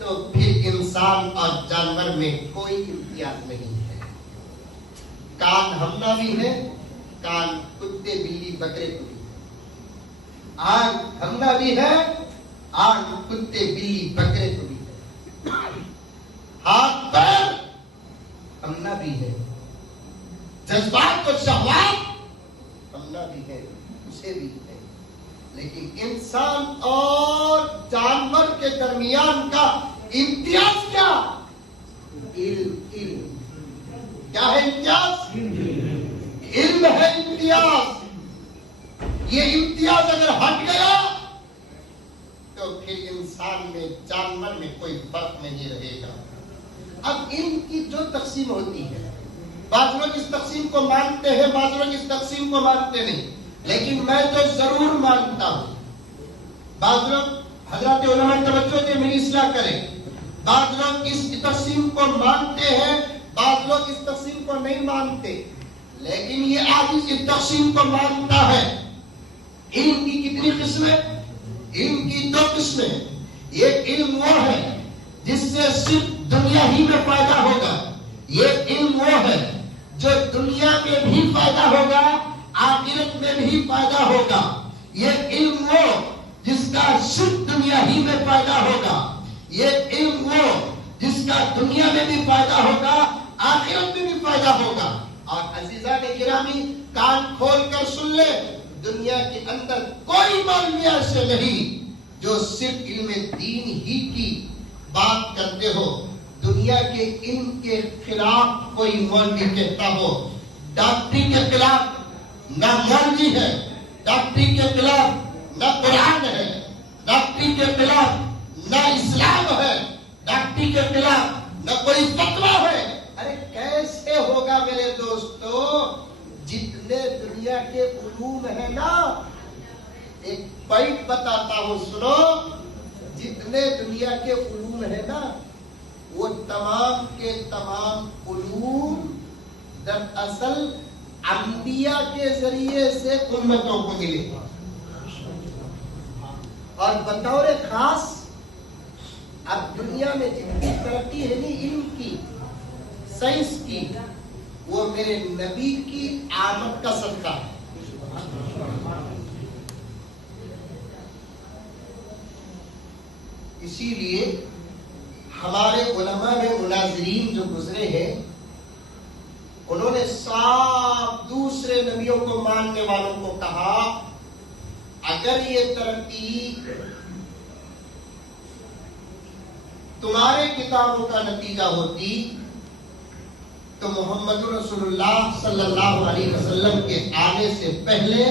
تو پھر انسان اور جانور میں کوئی امتیاز نہیں ہے. کان ہمنا بھی ہے، کان کتے بلی بکرے کو بھی ہے. آنکھ ہمنا بھی ہے، آنکھ کتے بلی بکرے کو بھی ہے. ہاتھ پیر ہمنا بھی ہے، جذبات و شہوات ہمنا بھی ہے، اسے بھی ہے. لیکن انسان اور جانور کے درمیان کا امتیاز کیا؟ علم. علم کیا ہے امتیاز؟ علم ہے امتیاز. یہ امتیاز اگر ہٹ گیا تو پھر انسان میں جانور میں کوئی فرق نہیں رہے گا. اب علم کی جو تقسیم ہوتی ہے، بعض لوگ اس تقسیم کو مانتے ہیں، بعض لوگ اس تقسیم کو مانتے نہیں، لیکن میں تو ضرور مانتا ہوں. بعض لوگ حضرات علماء توجہ دے میری اصلاح کریں، بعض لوگ اس تقسیم کو مانتے ہیں، بعض لوگ اس تقسیم کو نہیں مانتے. لیکن یہ آج اس تقسیم کو مانتا ہے. علم کی کتنی قسمیں؟ علم کی 2 قسمیں. یہ علم وہ ہے جس سے صرف دنیا ہی میں فائدہ ہوگا. یہ علم وہ ہے جو دنیا میں بھی فائدہ ہوگا، آخرت میں بھی فائدہ ہوگا. یہ علم وہ جس کا صرف دنیا ہی میں فائدہ ہوگا. یہ علم وہ جس کا دنیا میں بھی فائدہ ہوگا، آخرت میں بھی فائدہ ہوگا. اور عزیزان گرامی کان کھول کر سن لے، دنیا کے اندر کوئی مولوی ایسے نہیں جو صرف علم دین ہی کی بات کرتے ہو. دنیا کے علم کے خلاف کوئی مولوی کہتا ہو، ڈاکٹری کے خلاف نہ مولوی ہے، ڈاکٹری کے خلاف نہ قرآن ہے، ڈاکٹری کے خلاف نہ اسلام ہے، ڈاکٹری کے خلاف نہ کوئی فتویٰ ہے. ارے کیسے ہوگا میرے دوستو؟ جتنے دنیا کے علوم ہیں نا، ایک پوائنٹ بتاتا ہوں سنو، جتنے دنیا کے علوم ہیں نا وہ تمام کے تمام علوم دراصل انبیاء کے ذریعے سے امتوں کو ملے. اور بطور خاص اب دنیا میں جتنی ترقی ہے نہیں علم کی، سائنس کی، وہ میرے نبی کی آمد کا صدقہ ہے. اسی لیے ہمارے علماء میں مناظرین جو گزرے ہیں انہوں نے صاف دوسرے نبیوں کو ماننے والوں کو کہا اگر یہ ترقی تمہارے کتابوں کا نتیجہ ہوتی تو محمد رسول اللہ صلی اللہ علیہ وسلم کے آنے سے پہلے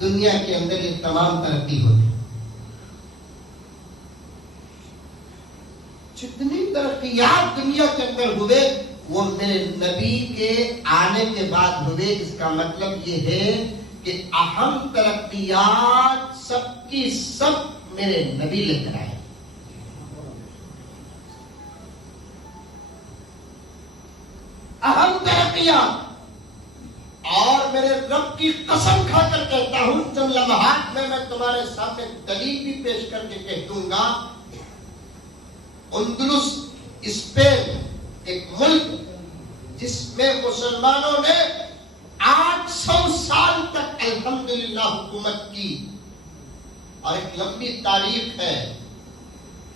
دنیا کے اندر یہ تمام ترقی ہوتی. جتنی ترقیات دنیا کے اندر ہوئے وہ میرے نبی کے آنے کے بعد ہوئے. اس کا مطلب یہ ہے کہ اہم ترقیات سب کی سب میرے نبی لے کر آئے. اہم ترقیات. اور میرے رب کی قسم کھا کر کہتا ہوں چند لمحات میں تمہارے سامنے دلیل بھی پیش کر کے کہہ دوں گا. اندلس اسپین ایک ملک جس میں مسلمانوں نے 800 سال تک الحمدللہ حکومت کی اور ایک لمبی تاریخ ہے.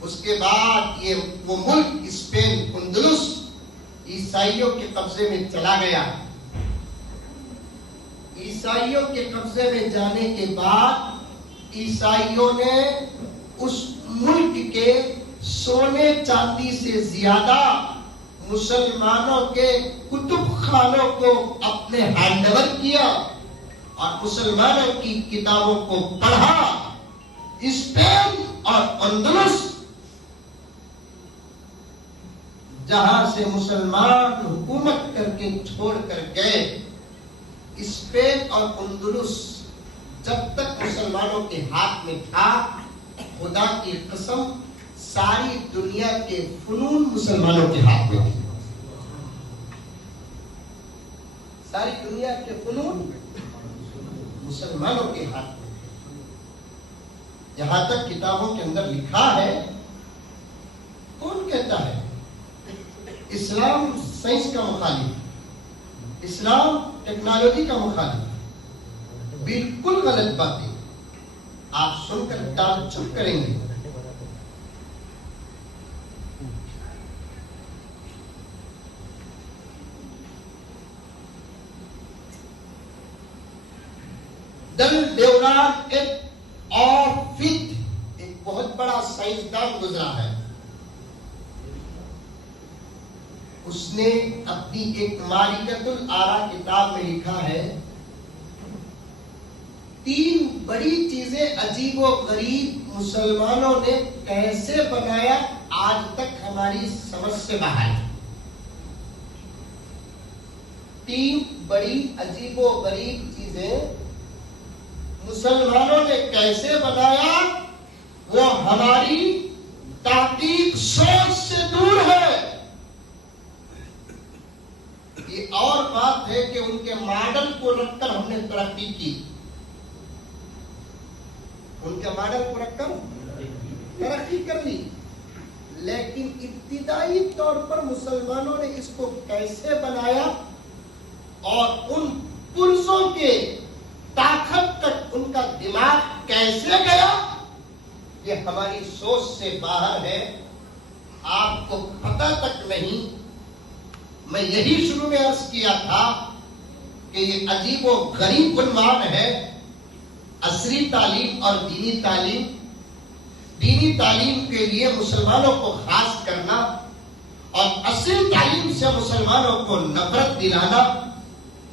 اس کے بعد یہ وہ ملک اسپین اندلس عیسائیوں کے قبضے میں چلا گیا. عیسائیوں کے قبضے میں جانے کے بعد عیسائیوں نے اس ملک کے سونے چاندی سے زیادہ مسلمانوں کے کتب خانوں کو اپنے ہینڈ اوور کیا اور مسلمانوں کی کتابوں کو پڑھا. اسپین اور اندلس جہاں سے مسلمان حکومت کر کے چھوڑ کر گئے، اسپین اور اندلس جب تک مسلمانوں کے ہاتھ میں تھا، خدا کی قسم ساری دنیا کے فنون مسلمانوں کے ہاتھ میں تھے. ساری دنیا کے فنون مسلمانوں کے ہاتھ میں تھے. یہاں تک کتابوں کے اندر لکھا ہے. کون کہتا ہے اسلام سائنس کا مخالف، اسلام ٹیکنالوجی کا مخالف؟ بالکل غلط باتیں آپ سن کر تعجب کریں گے. دل ڈیوران ایک بہت بڑا سائنسدان گزرا ہے. اس نے اپنی ایک معرکۃ الآراء کتاب میں لکھا ہے 3 بڑی چیزیں عجیب و غریب مسلمانوں نے کیسے بنایا آج تک ہماری سمجھ سے باہر. 3 بڑی عجیب و غریب چیزیں مسلمانوں نے کیسے بنایا وہ ہماری تحقیق سوچ سے دور ہے. یہ اور بات ہے کہ ان کے ماڈل کو رکھ کر ہم نے ترقی کی. ان کے ماڈل کو رکھ کر ترقی کر لی، لیکن ابتدائی طور پر مسلمانوں نے اس کو کیسے بنایا اور ان پرزوں کے طاقت تک ان کا دماغ کیسے گیا، یہ ہماری سوچ سے باہر ہے. آپ کو پتہ تک نہیں. میں یہی شروع میں عرض کیا تھا کہ یہ عجیب و غریب عنوان ہے عصری تعلیم اور دینی تعلیم. دینی تعلیم کے لیے مسلمانوں کو خاص کرنا اور عصری تعلیم سے مسلمانوں کو نفرت دلانا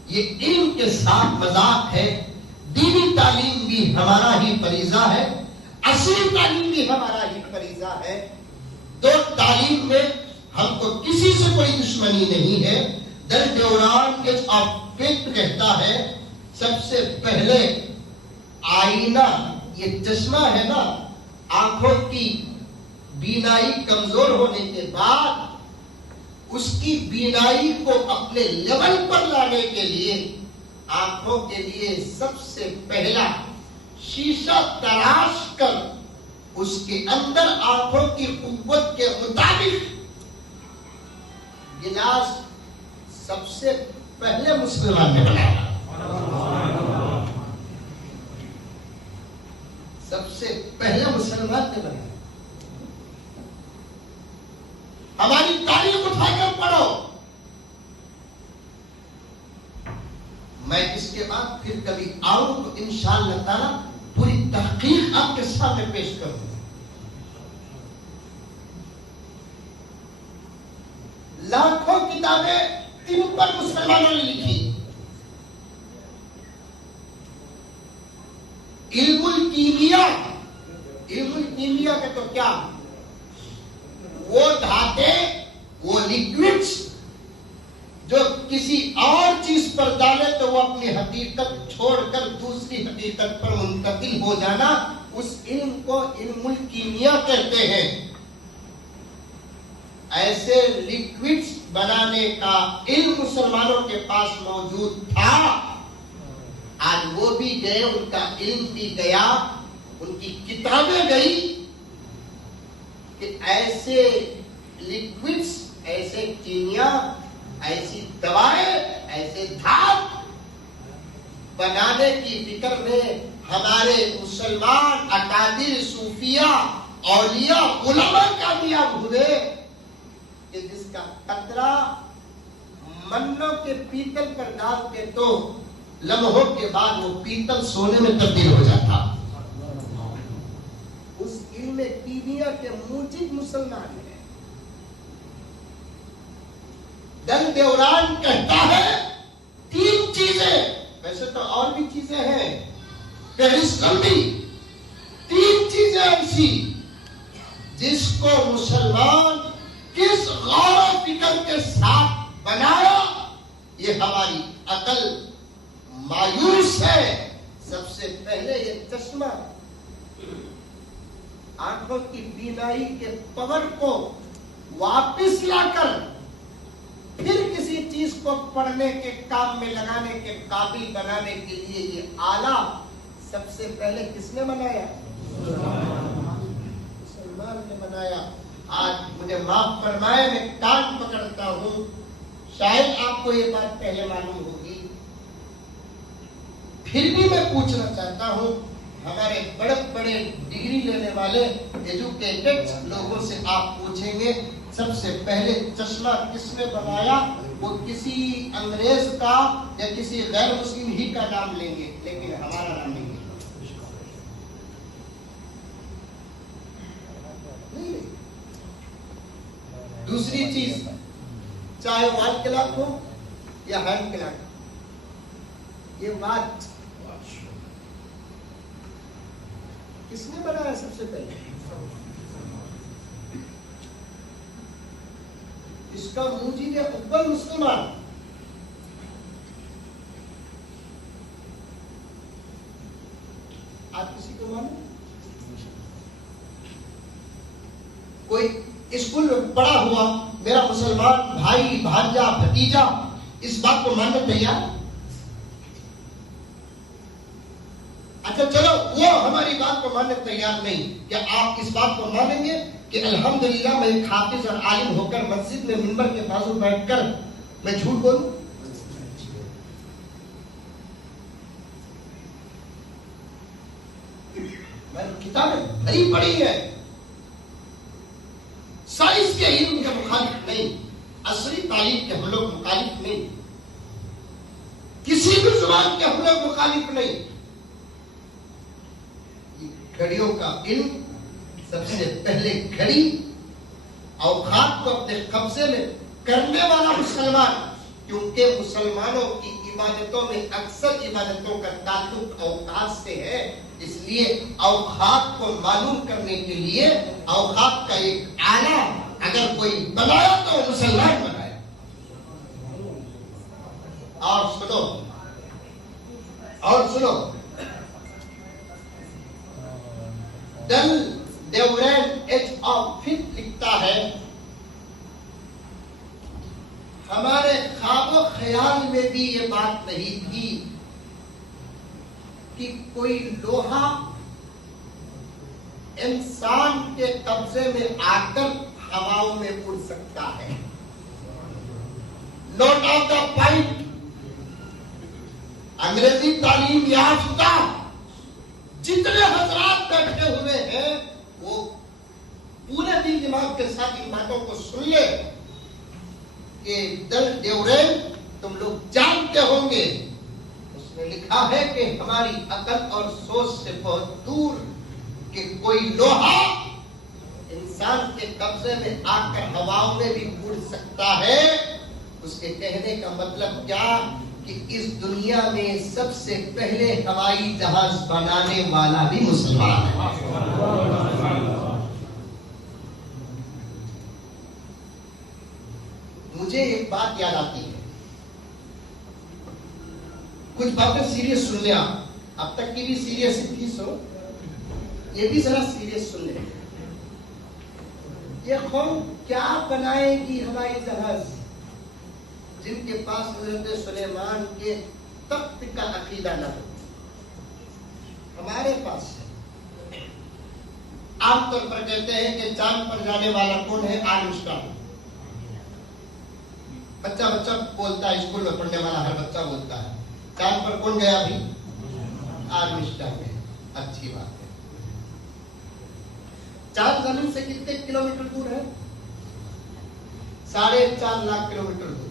یہ علم کے ساتھ مذاق ہے. دینی تعلیم بھی ہمارا ہی فریضہ ہے، عصری تعلیم بھی ہمارا ہی فریضہ ہے. 2 تعلیم میں ہم کو کسی سے کوئی دشمنی نہیں ہے. در ڈیوران آف فیکٹ کہتا ہے سب سے پہلے آئینہ، یہ چشمہ ہے نا، آنکھوں کی بینائی کمزور ہونے کے بعد اس کی بینائی کو اپنے لیول پر لانے کے لیے آنکھوں کے لیے سب سے پہلا شیشہ تراش کر اس کے اندر آنکھوں کی قوت کے مطابق گلاس سب سے پہلے مسلمان نے بنایا. سب سے پہلے مسلمان نے بنایا. ہماری تاریخ اٹھا کر پڑھو. میں اس کے بعد پھر کبھی آؤں تو انشاءاللہ تعالی پوری تحقیق آپ کے سامنے پیش کروں. لاکھوں کتابیں تم پر مسلمانوں نے لکھی. علم الکیمیا، علم الکیمیا کا تو کیا، وہ دھاتیں، وہ لیکوڈز جو کسی اور چیز پر ڈالے تو وہ اپنی حقیقت چھوڑ کر دوسری حقیقت پر منتقل ہو جانا، اس علم کو علم الکیمیا کہتے ہیں. ایسے لیکوڈز بنانے کا علم مسلمانوں کے پاس موجود تھا. آج وہ بھی گئے، ان کا علم بھی گیا، ان کی کتابیں گئی کہ ایسے لیکوڈز، ایسے کیمیا، ایسی دوائیں، ایسے دھات بنانے کی فکر میں ہمارے مسلمان اکابر، صوفیہ، اولیاء، علماء کامیاب ہوئے کہ جس کا قطرہ منوں کے پیتل پر ڈالتے تو لمحوں کے بعد وہ پیتل سونے میں تبدیل ہو جاتا. اس علم کیمیا کے موجب مسلمان ہیں. دل دیوران کہتا ہے 3 چیزیں، ویسے تو اور بھی چیزیں ہیں، فہرستوں بھی 3 چیزیں ایسی جس کو مسلمان کس غور و فکر کے ساتھ بنایا، یہ ہماری عقل مایوس ہے. سب سے پہلے یہ چشمہ، آنکھوں کی بینائی کے پاور کو واپس لا کر پھر کسی چیز کو پڑھنے کے کام میں لگانے کے قابل بنانے کے لیے یہ آلہ سب سے پہلے کس نے بنایا؟ مسلمان نے بنایا. آج مجھے معاف فرمائے، میں کان پکڑتا ہوں، شاید آپ کو یہ بات پہلے معلوم ہوگی، پھر بھی میں پوچھنا چاہتا ہوں. ہمارے بڑے بڑے ڈگری لینے والے ایجوکیٹڈ لوگوں سے آپ پوچھیں گے سب سے پہلے چشمہ کس نے بنایا، وہ کسی انگریز کا یا کسی غیر مسلم ہی کا نام لیں گے، لیکن ہمارا نام نہیں. دوسری چیز، چاہے وال کلاک ہو یا ہینڈ کلاک، یہ واچ کس نے بنایا سب سے پہلے؟ اس کا موجب اول مسلمان. آپ کسی کو مانو؟ کوئی اسکول میں پڑھا ہوا میرا مسلمان بھائی، بھانجا، بھتیجا اس بات کو ماننے تیار؟ اچھا چلو، وہ ہماری بات کو ماننے تیار نہیں، کیا آپ اس بات کو مانیں گے کہ الحمدللہ میں ایک حافظ اور عالم ہو کر مسجد میں منبر کے بازو بیٹھ کر میں جھوٹ بولوں؟ میں کتابیں بھری پڑھی ہے، سائنس کے علم کے مخالف نہیں، عصری تعلیم کے ہم لوگ مخالف نہیں، کسی بھی زبان کے ہم لوگ مخالف نہیں. گھڑیوں کا علم، سب سے پہلے گھڑی اوقات کو اپنے قبضے میں کرنے والا مسلمان، کیونکہ مسلمانوں کی عبادتوں میں اکثر عبادتوں کا تعلق اوقات سے ہے، اس لیے اوقات کو معلوم کرنے کے لیے اوقات کا ایک آلہ اگر کوئی بنایا تو مسلمان بنایا. اور سنو ڈل دیورین ایج آف فٹ لکھتا ہے، ہمارے خواب و خیال میں بھی یہ بات نہیں تھی کہ کوئی لوہا انسان کے قبضے میں آ کر ہواؤں میں اڑ سکتا ہے. نوٹ آف دا پوائنٹ، انگریزی تعلیم یافتہ جتنے حضرات بیٹھے ہوئے ہیں وہ پورے دل دماغ کے ساتھ ان باتوں کو سن لے کہ ڈل ڈیورین تم لوگ جانتے ہوں گے، اس نے لکھا ہے کہ ہماری عقل اور سوچ سے بہت دور کہ کوئی لوہا انسان کے قبضے میں آ کر ہواؤں میں بھی اڑ سکتا ہے. اس کے کہنے کا مطلب کیا کہ اس دنیا میں سب سے پہلے ہوائی جہاز بنانے والا بھی مسلمان ہے. مجھے ایک بات یاد آتی ہے, کچھ باتیں سیریس سن لیں آپ, اب تک کی بھی سیریس تھی, سو یہ بھی ذرا سیریس سن لیں. یہ قوم کیا بنائے گی ہوائی جہاز جن کے پاس حضرت سلیمان کے تخت کا عقیدہ نہ ہو؟ ہمارے پاس ہے. عام طور پر کہتے ہیں کہ چاند پر جانے والا کون ہے؟ آرمسٹرانگ. بچہ بولتا ہے, اسکول میں پڑھنے والا ہر بچہ بولتا ہے. چاند پر کون گیا ابھی؟ آرمسٹرانگ ہے. اچھی بات ہے. چاند زمین سے کتنے کلومیٹر دور ہے؟ 4.5 لاکھ کلومیٹر دور ہے.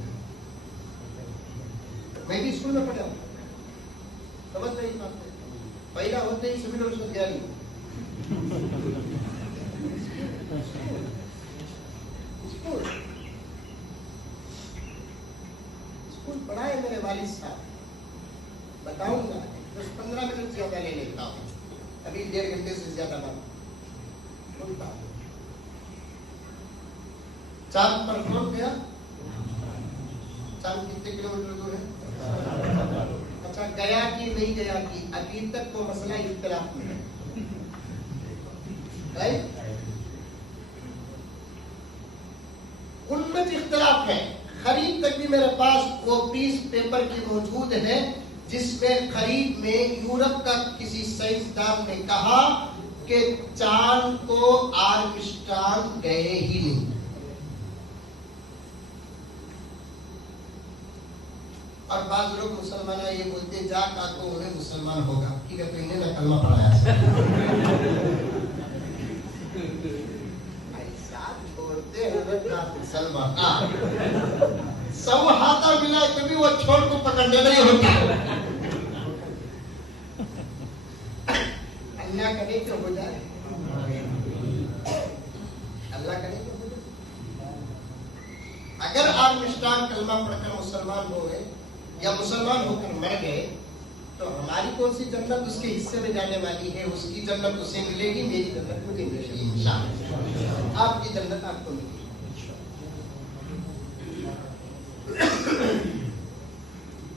میں بھی اسکول میں پڑھا ہوں, سمجھ نہیں پاتے. پہلا ہوتے ہی سول اور گیاری اسکول پڑھائے میرے والد صاحب. بتاؤں گا 10-15 منٹ زیادہ لے لیتا ہوں, ابھی 1.5 گھنٹے سے زیادہ بات بولتا ہوں. چاند پر کون گیا؟ چاند کتنے کلومیٹر دور ہے؟ اچھا, گیا کہ نہیں گیا کہ ابھی تک وہ مسئلہ اختلاف میں ہے. ان میں اختلاف ہے. قریب تک بھی میرے پاس وہ پیس پیپر کی موجود ہے جس میں قریب میں یورپ کا کسی سائنسدان نے کہا کہ چاند کو آرمسٹرانگ گئے ہی نہیں. اور بعض لوگ مسلمان یہ بولتے جا کا تو انہیں مسلمان ہوگا. ٹھیک ہے, تو انہیں نہ کلمہ پڑھایا چھوڑتے مسلمان سب ہاتھا ملا کبھی وہ چھوڑ کو پکڑنے نہیں ہوتا. اللہ کرے کہ ہو جائے, اللہ کرے کہ ہو جائے. اگر آرمسٹرانگ کلمہ پڑھ کر مسلمان ہو گئے یا مسلمان ہو کر مر گئے تو ہماری کون سی جنت اس کے حصے میں جانے والی ہے؟ اس کی جنت اسے ملے گی, میری جنت مجھے ملے گی انشاءاللہ, آپ کی جنت آپ کو ملے گی.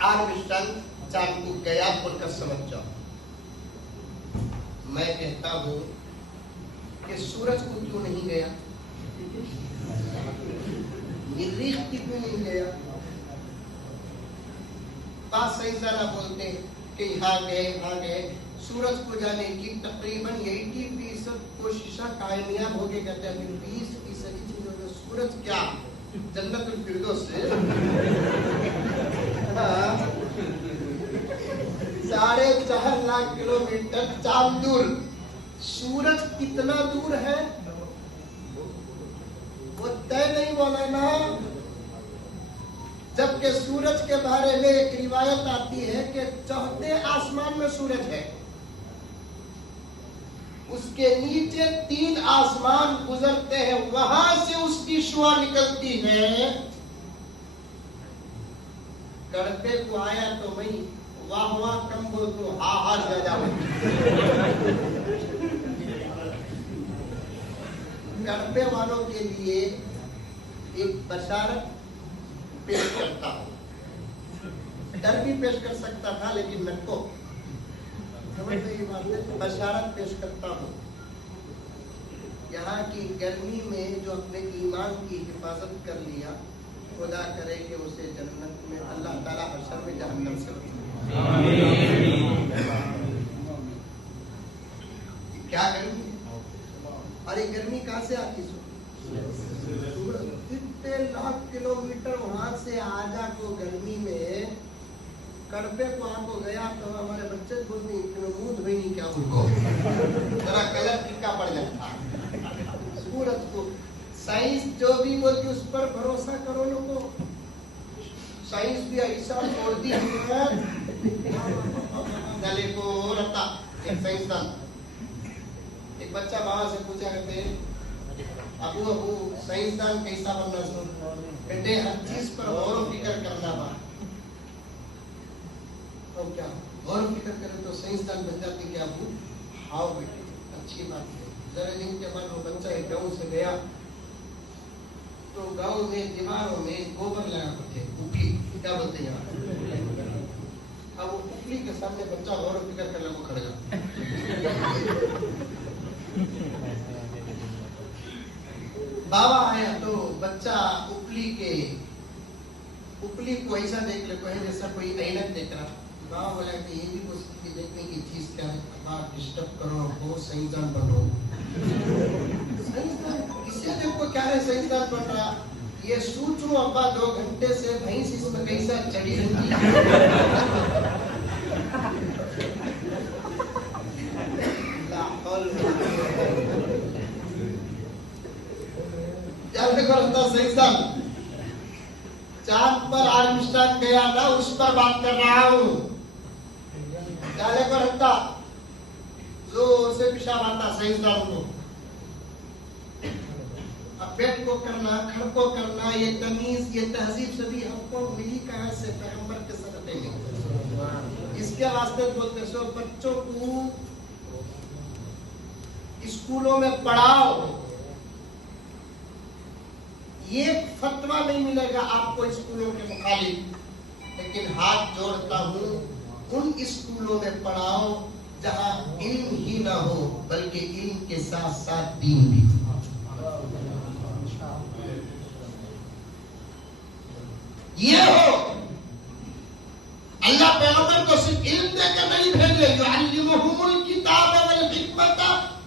آرمسٹرانگ چاند کو گیا بول کر سمجھ جاؤ. میں کہتا ہوں کہ سورج کو کیوں نہیں گیا؟ مریخ کی کیوں نہیں گیا؟ بعض سائنسدان بولتے کہ یہاں گئے. سورج کو جانے کی تقریباً 80% کوششیں کامیاب ہو کے کہتے ہیں, 20% چیزوں میں سورج کیا جنت الفردوس سے 4.5 لاکھ کلومیٹر چاند دور. سورج کتنا دور ہے وہ طے نہیں بولا نا. جبکہ سورج کے بارے میں ایک روایت آتی ہے کہ 4تھے آسمان میں سورج ہے, اس کے نیچے 3 آسمان گزرتے ہیں, وہاں سے اس کی شعاع نکلتی ہے. کڑپے کو آیا تو میں واہ واہ کم بول تو ہاں ہاں زیادہ. کڑپے والوں کے لیے ایک بشارت پیش کرتا ہوں. ڈر بھی پیش کر سکتا تھا لیکن میں کو بشارت پیش کرتا ہوں. یہاں کی گرمی میں جو اپنے ایمان کی حفاظت کر لیا, خدا کرے کہ اسے جنت میں اللہ تعالیٰ حشر میں جہنم سے کیا گرمی ہے. اور یہ گرمی کہاں سے آتی؟ کتنے لاکھ کلومیٹر وہاں سے آجا کو گرمی میں. کڑپے کو آپ کو گیا تو ہمارے بچے بولتے منہ دھوئی نہیں کیا ان کو ذرا کلر پھیکا پڑ جاتا. سورج کو سائنس جو بھی بولتی اس پر بھروسہ کرو لوگوں. سائنس بھی ایسا چھوڑ دی ہے. گلے کو رتا ایک سائنسدان, ایک بچہ وہاں سے پوچھا کرتے ابو سائنسدان کیسا بننا سو بیٹے ہر چیز پر غور و فکر کرنا با تو کیا غور و فکر کرے تو سائنسدان بن جاتے کہ ابو آؤ بیٹے اچھی بات ہے. ذرا دن کے بعد وہ بچہ ایک گاؤں سے گیا تو گاؤں میں دیواروں میں گوبر لگا کرتے اوپلی کیا بولتے ہیں یہاں. اب وہ اوپلی کے سامنے بچہ غور و فکر کرنے کو کھڑ گیا. بابا آیا تو بچہ اوپلی کو ایسا دیکھ لیتا ہے جیسا کوئی اینک دیکھ رہا. بابا بولا کہ یہ بھی کوئی دیکھنے کی چیز کیا ہے. آپ ڈسٹرب کرو بہت سائنسدان بنو. اس سے دیکھو کیا ہے سائنسدان بن رہا. یہ سوچوں ابا 2 گھنٹے سے بھینس اس میں کیسا چڑھی رہتی سائنسدان. چاند پر آرمسٹرانگ گیا تھا اس پر بات کر رہا ہوں. جالے کو رکھتا زور سے پیشاب آتا سائنسدان کو. اب بیٹھ کو کرنا کھڑ کو کرنا یہ تمیز یہ تہذیب سبھی ہم کو ملی کہاں سے پیغمبر کے صدقے میں. اس کے واسطے بولتے سو بچوں کو اسکولوں میں پڑھاؤ. یہ فتویٰ نہیں ملے گا آپ کو اسکولوں کے مخالف لیکن ہاتھ جوڑتا ہوں ان اسکولوں میں پڑھاؤ جہاں علم ہی نہ ہو بلکہ علم کے ساتھ ساتھ دین بھی. یہ ہو اللہ پیغمبر کو صرف علم دے کر نہیں بھیجے. یعلمہم الکتاب والحکمت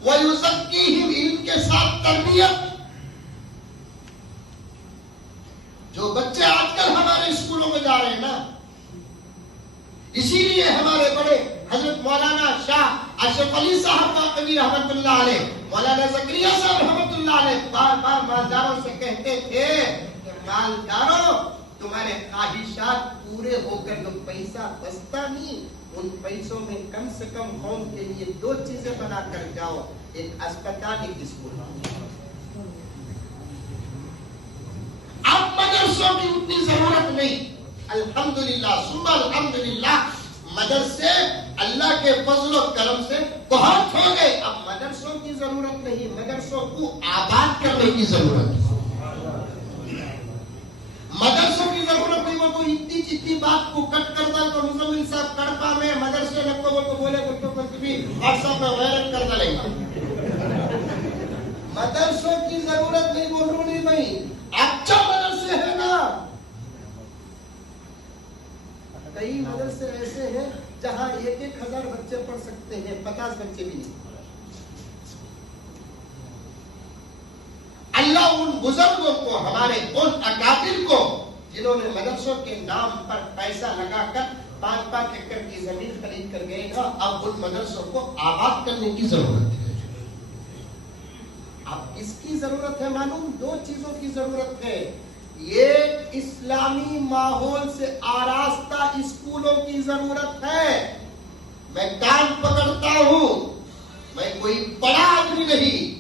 ویزکیہم علم کے ساتھ تربیت. جو بچے آج کل ہمارے اسکولوں میں جا رہے ہیں نا اسی لیے ہمارے بڑے حضرت مولانا شاہ اشرف علی صاحب باقوی رحمت اللہ علیہ مولانا زکریا صاحب رحمت اللہ علیہ بار بار مالداروں سے کہتے تھے کہ مالداروں تمہارے خواہشات پورے ہو کر جو پیسہ بچتا نہیں ان پیسوں میں کم سے کم قوم کے لیے 2 چیزیں بنا کر جاؤ. ایک اسپتال ایک اسکول. اب مدرسوں کی اتنی ضرورت نہیں. الحمدللہ ثم الحمدللہ مدرسے اللہ کے فضل و کرم سے بہت ہو گئے. اب مدرسوں کی ضرورت نہیں مدرسوں کو آباد کرنے کی ضرورت ہے. مدرسوں کی ضرورت نہیں. وہ تو اتنی بات کو کٹ کرتا تو مزمل صاحب کڑپا میں مدرسے لگو وہ تو بولے بچوں کو بھی واٹسپ میں وائرل کر ڈالے گا. مدرسوں کی ضرورت نہیں بول رہا نہیں بھائی. اچھا مدرسے ہیں نا کئی مدرسے ایسے ہیں جہاں 1,000 بچے پڑھ سکتے ہیں 50 بچے بھی نہیں. اللہ ان بزرگوں کو ہمارے ان اکابر کو جنہوں نے مدرسوں کے نام پر پیسہ لگا کر 5-5 ایکڑ کی زمین خرید کر گئے تھا. اب ان مدرسوں کو آباد کرنے کی ضرورت ہے. اب کس کی ضرورت ہے معلوم؟ 2 چیزوں کی ضرورت ہے. یہ اسلامی ماحول سے آراستہ اسکولوں کی ضرورت ہے. میں کان پکڑتا ہوں میں کوئی بڑا آدمی نہیں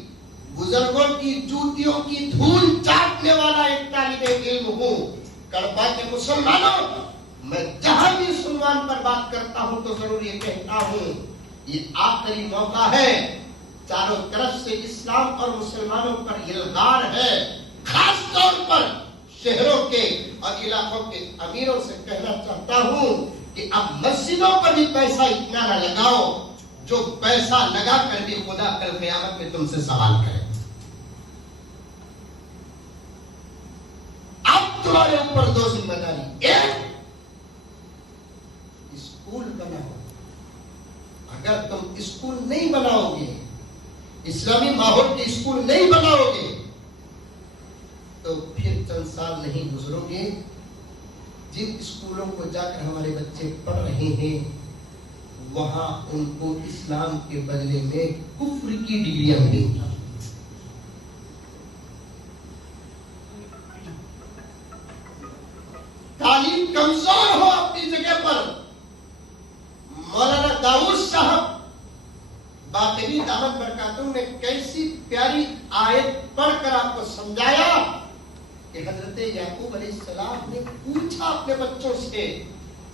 بزرگوں کی جوتیوں کی دھول چاٹنے والا ایک طالب علم ہوں. کڑپا کے مسلمانوں میں جہاں بھی سنوان پر بات کرتا ہوں تو ضرور یہ کہتا ہوں یہ آخری موقع ہے. چاروں طرف سے اسلام اور مسلمانوں پر الغار ہے. خاص طور پر شہروں کے اور علاقوں کے امیروں سے کہنا چاہتا ہوں کہ اب مسجدوں پر بھی پیسہ اتنا نہ لگاؤ جو پیسہ لگا کر بھی خدا کل قیامت میں تم سے سوال کرے. اب تمہارے اوپر 2 ذمہ داری. ایک اسکول بناؤ. اگر تم اسکول نہیں بناؤ گے اسلامی ماحول کے اسکول نہیں بناؤ گے تو پھر چند سال نہیں گزرو گے جن اسکولوں کو جا کر ہمارے بچے پڑھ رہے ہیں وہاں ان کو اسلام کے بدلے میں کفر کی ڈگریاں ملیں گی. تعلیم کمزور ہو اپنی جگہ پر مولانا داؤد صاحب باقری دامت برکاتہم نے کیسی پیاری آیت پڑھ کر آپ کو سمجھایا کہ حضرت یعقوب علیہ السلام نے پوچھا اپنے بچوں سے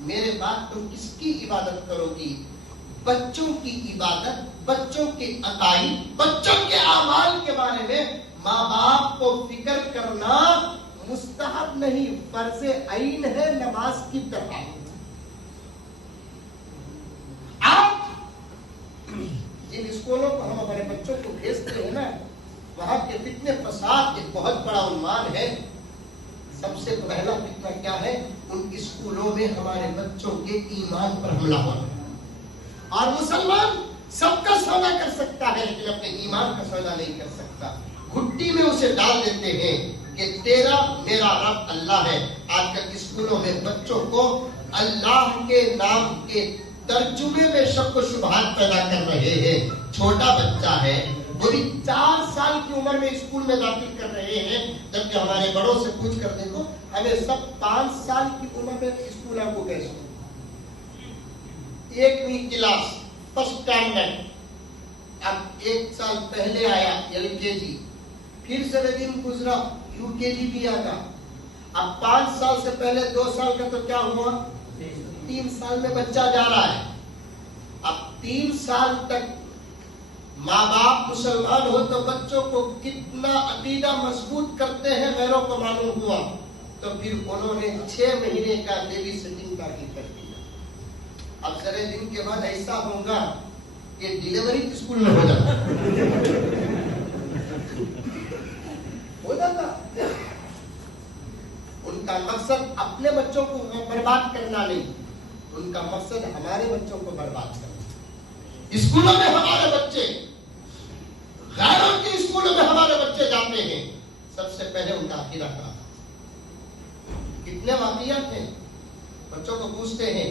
میرے بعد تم کس کی عبادت کرو گی؟ بچوں کی عبادت، بچوں کے عقائد، بچوں کے اعمال کے بارے میں ماں باپ کو فکر کرنا مستحب نہیں، فرض عین ہے نماز کی طرح۔ آپ جن اسکولوں کو ہم ہمارے بچوں کو بھیجتے ہیں نا، وہاں کے فتنے فساد ایک بہت بڑا عنوان ہے۔ سب سے پہلا فتنہ کیا ہے؟ ان اسکولوں میں ہمارے بچوں کے ایمان پر حملہ ہونا۔ اور مسلمان سب کا سودا کر سکتا ہے لیکن اپنے ایمان کا سودا نہیں کر سکتا۔ گھٹی میں اسے ڈال دیتے ہیں کہ تیرا میرا رب اللہ ہے۔ آج کل اسکولوں میں بچوں کو اللہ کے نام کے ترجمے میں شک و شبہات پیدا کر رہے ہیں۔ چھوٹا بچہ ہے، وہ بھی 4 سال کی عمر میں اسکول میں داخل کر رہے ہیں، جبکہ ہمارے بڑوں سے پوچھ کر دیکھو ہمیں سب 5 سال کی عمر میں اسکول آپ کو کیسے 1ویں کلاس فرسٹ اسٹینڈرڈ، اب 1 سال پہلے آیا LKG، پھر سے دن گزرا UKG بھی آتا، اب 5 سال سے پہلے 2 سال کا تو کیا ہوا 3 سال میں بچہ جا رہا ہے۔ اب 3 سال تک ماں باپ مسلمان ہو تو بچوں کو کتنا عقیدہ مضبوط کرتے ہیں غیروں کو معلوم ہوا، تو پھر انہوں نے 6 مہینے کا بیبی سٹنگ داخل کر دیا۔ اب سرے دن کے بعد ایسا ہوگا کہ ڈیلیوری اسکول میں ہو جاتا ان کا مقصد اپنے بچوں کو برباد کرنا نہیں، ان کا مقصد ہمارے بچوں کو برباد کرنا۔ اسکولوں میں ہمارے بچے، غیروں کے اسکولوں میں ہمارے بچے جاتے ہیں، سب سے پہلے ان کا عقیدہ کا کتنے واقعات ہیں، بچوں کو پوچھتے ہیں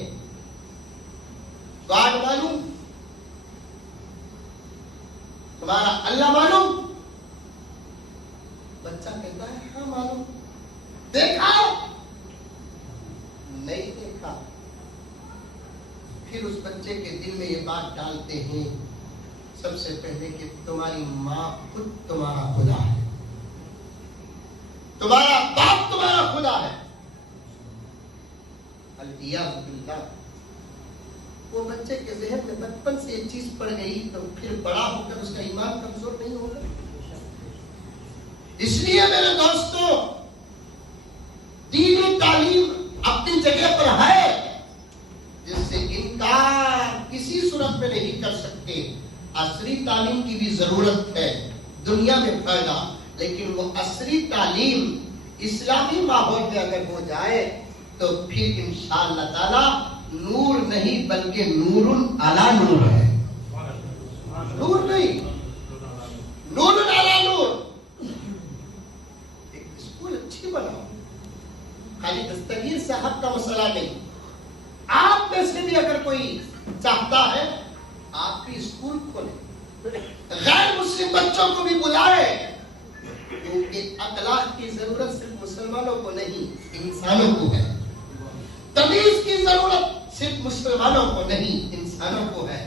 گاڈ معلوم، تمہارا اللہ معلوم؟ بچہ کہتا ہے ہاں معلوم۔ دیکھا؟ نہیں دیکھا۔ پھر اس بچے کے دل میں یہ بات ڈالتے ہیں سب سے پہلے کہ تمہاری ماں خود تمہارا خدا ہے، تمہارا باپ تمہارا خدا ہے۔ الیاذ باللہ۔ وہ بچے کے ذہن میں بچپن سے ایک چیز پڑ گئی تو پھر بڑا ہو کر اس کا ایمان کمزور نہیں ہوگا۔ اس لیے میرے دوستوں، دینی تعلیم اپنی جگہ پر ہے، جس سے انکار کسی صورت میں نہیں کر سکتے۔ عصری تعلیم کی بھی ضرورت ہے، دنیا میں فائدہ، لیکن وہ عصری تعلیم اسلامی ماحول میں اگر ہو جائے تو پھر انشاءاللہ تعالی نور نہیں بلکہ نور علی نور ہے۔ نور نہیں، نور علی نور۔ ایک اسکول اچھی بناؤ، خالی دستگیر صاحب کا مسئلہ نہیں، آپ میں سے بھی اگر کوئی چاہتا ہے آپ بھی اسکول کھولیں، غیر مسلم بچوں کو بھی بلائے، کیونکہ اخلاق کی ضرورت صرف مسلمانوں کو نہیں انسانوں کو ہے، تمیز کی ضرورت صرف مسلمانوں کو نہیں انسانوں کو ہے،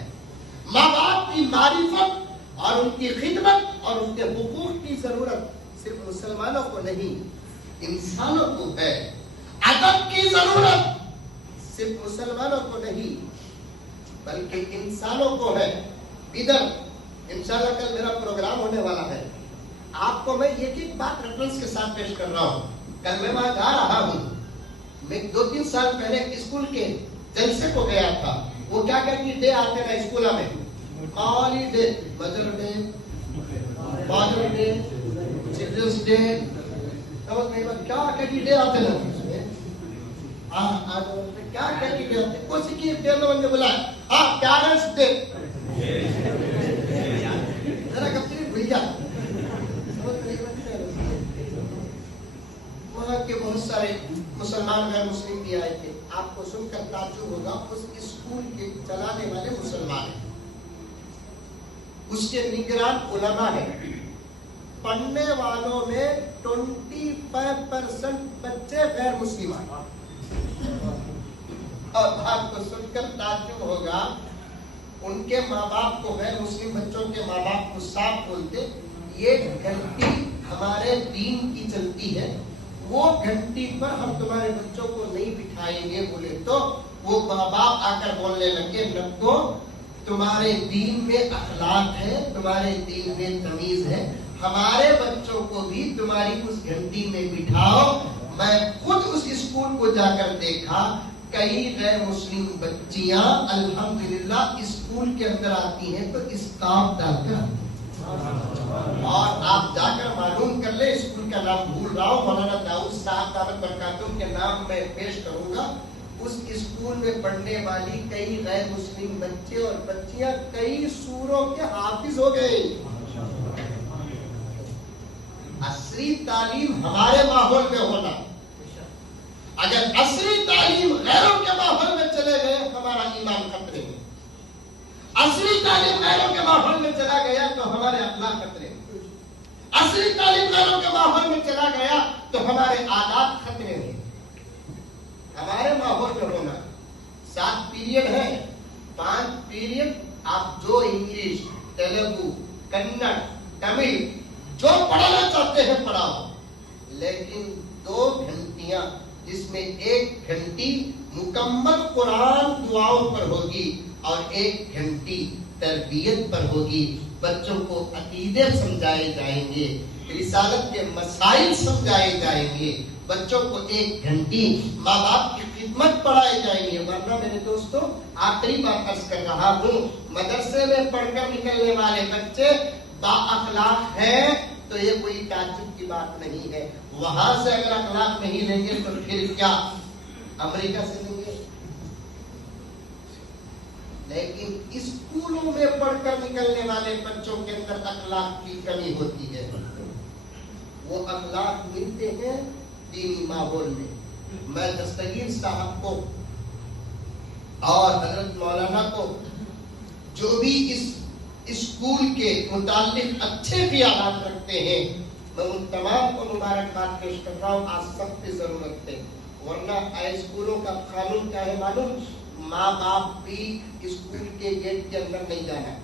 ماں باپ کی معرفت اور ان کی خدمت اور ان کے حقوق کی ضرورت صرف مسلمانوں کو نہیں انسانوں کو ہے، ادب کی ضرورت صرف مسلمانوں کو نہیں بلکہ انسانوں کو ہے۔ ادھر انشاءاللہ کل میرا پروگرام ہونے والا ہے، آپ کو میں ایک بات ریفرنس کے ساتھ پیش کر رہا ہوں۔ کل میں وہاں جا رہا ہوں، میں 2-3 سال پہلے اسکول کے جلسے کو گیا تھا، وہ کیا کہتی ڈے آتے نا اسکولوں میں، holiday, mother day, father day, children's day, کیا کہتی ڈے آتے نا، کیا کہتی ڈے آتے، کچھ کی ڈے میں نے بولا ہاں پیرنٹس ڈے، ذرا کبھی بھیا وہاں کے بہت سارے مسلمان غیر مسلم بھی آئے تھے، آپ کو سن کر تعجب ہوگا، اس اسکول کے چلانے والے مسلمان ہیں، اس کے نگران علماء ہیں، پڑھنے والوں میں 25% بچے غیر مسلم ہیں، اور آپ کو سن کر تعجب ہوگا ان کے ماں باپ کو، غیر مسلم بچوں کے ماں باپ کو صاف بولتے یہ گھنٹی ہمارے دین کی چلتی ہے، وہ گھنٹی پر ہم تمہارے بچوں کو نہیں بٹھائیں گے بولے تو وہ ماں باپ آ کر بولنے لگے نکو تمہارے دین میں اخلاق ہے، تمہارے دین میں تمیز ہے، ہمارے بچوں کو بھی تمہاری اس گھنٹی میں بٹھاؤ۔ میں خود اس اسکول کو جا کر دیکھا، کئی غیر مسلم بچیاں الحمدللہ اسکول کے اندر آتی ہیں تو اسکارف ڈال کر آتی ہیں، اور آپ جا کر معلوم کر لیں، اسکول کا نام بھول رہا ہوں، مولانا داؤد صاحب دامت برکاتہ کے نام میں پیش کروں گا، اس اسکول میں پڑھنے والی کئی غیر مسلم بچے اور بچیاں کئی سوروں کے حافظ ہو گئے۔ عصری تعلیم ہمارے ماحول میں ہونا، اگر عصری تعلیم غیروں کے ماحول میں چلے گئے ہمارا ایمان خطرے میں، عصری تعلیم غیروں کے ماحول میں چلا گیا تو ہمارے اخلاق خطرے میں، عصری تعلیم غیروں کے ماحول میں چلا گیا تو ہمارے عادات خطرے میں۔ ہمارے ماحول میں ہونا 7 پیریڈ ہے، 5 پیریڈ آپ جو انگلش، تیلگو، کنڑ، تمل جو پڑھانا چاہتے ہیں پڑھاؤ، لیکن 2 گھنٹیاں جس میں 1 گھنٹی مکمل قرآن دعاؤں پر ہوگی اور 1 گھنٹی تربیت پر ہوگی، بچوں کو عقیدے سمجھائے جائیں گے، رسالت کے مسائل سمجھائے جائیں گے، بچوں کو 1 گھنٹی ماں باپ کی خدمت پڑھائے جائیں گے۔ ورنہ میرے دوستوں آخری بات عرض کر رہا ہوں، مدرسے میں پڑھ کر نکلنے والے بچے با اخلاق ہیں تو یہ کوئی تعجب کی بات نہیں ہے، وہاں سے اگر اخلاق نہیں لیں گے تو پھر کیا امریکہ سے لیں گے؟ لیکن اسکولوں میں پڑھ کر نکلنے والے بچوں کے اندر اخلاق کی کمی ہوتی ہے، وہ اخلاق ملتے ہیں دینی ماحول میں۔ میں دستگیر صاحب کو اور حضرت مولانا کو جو بھی اس اسکول کے متعلق اچھے خیالات رکھتے ہیں، میں ان تمام کو مبارکباد پیش کر رہا ہوں، آج سخت ضرورت ہے، ورنہ اسکولوں کا قانون کیا ہے معلوم؟ ماں باپ بھی اسکول کے گیٹ کے اندر نہیں جانا،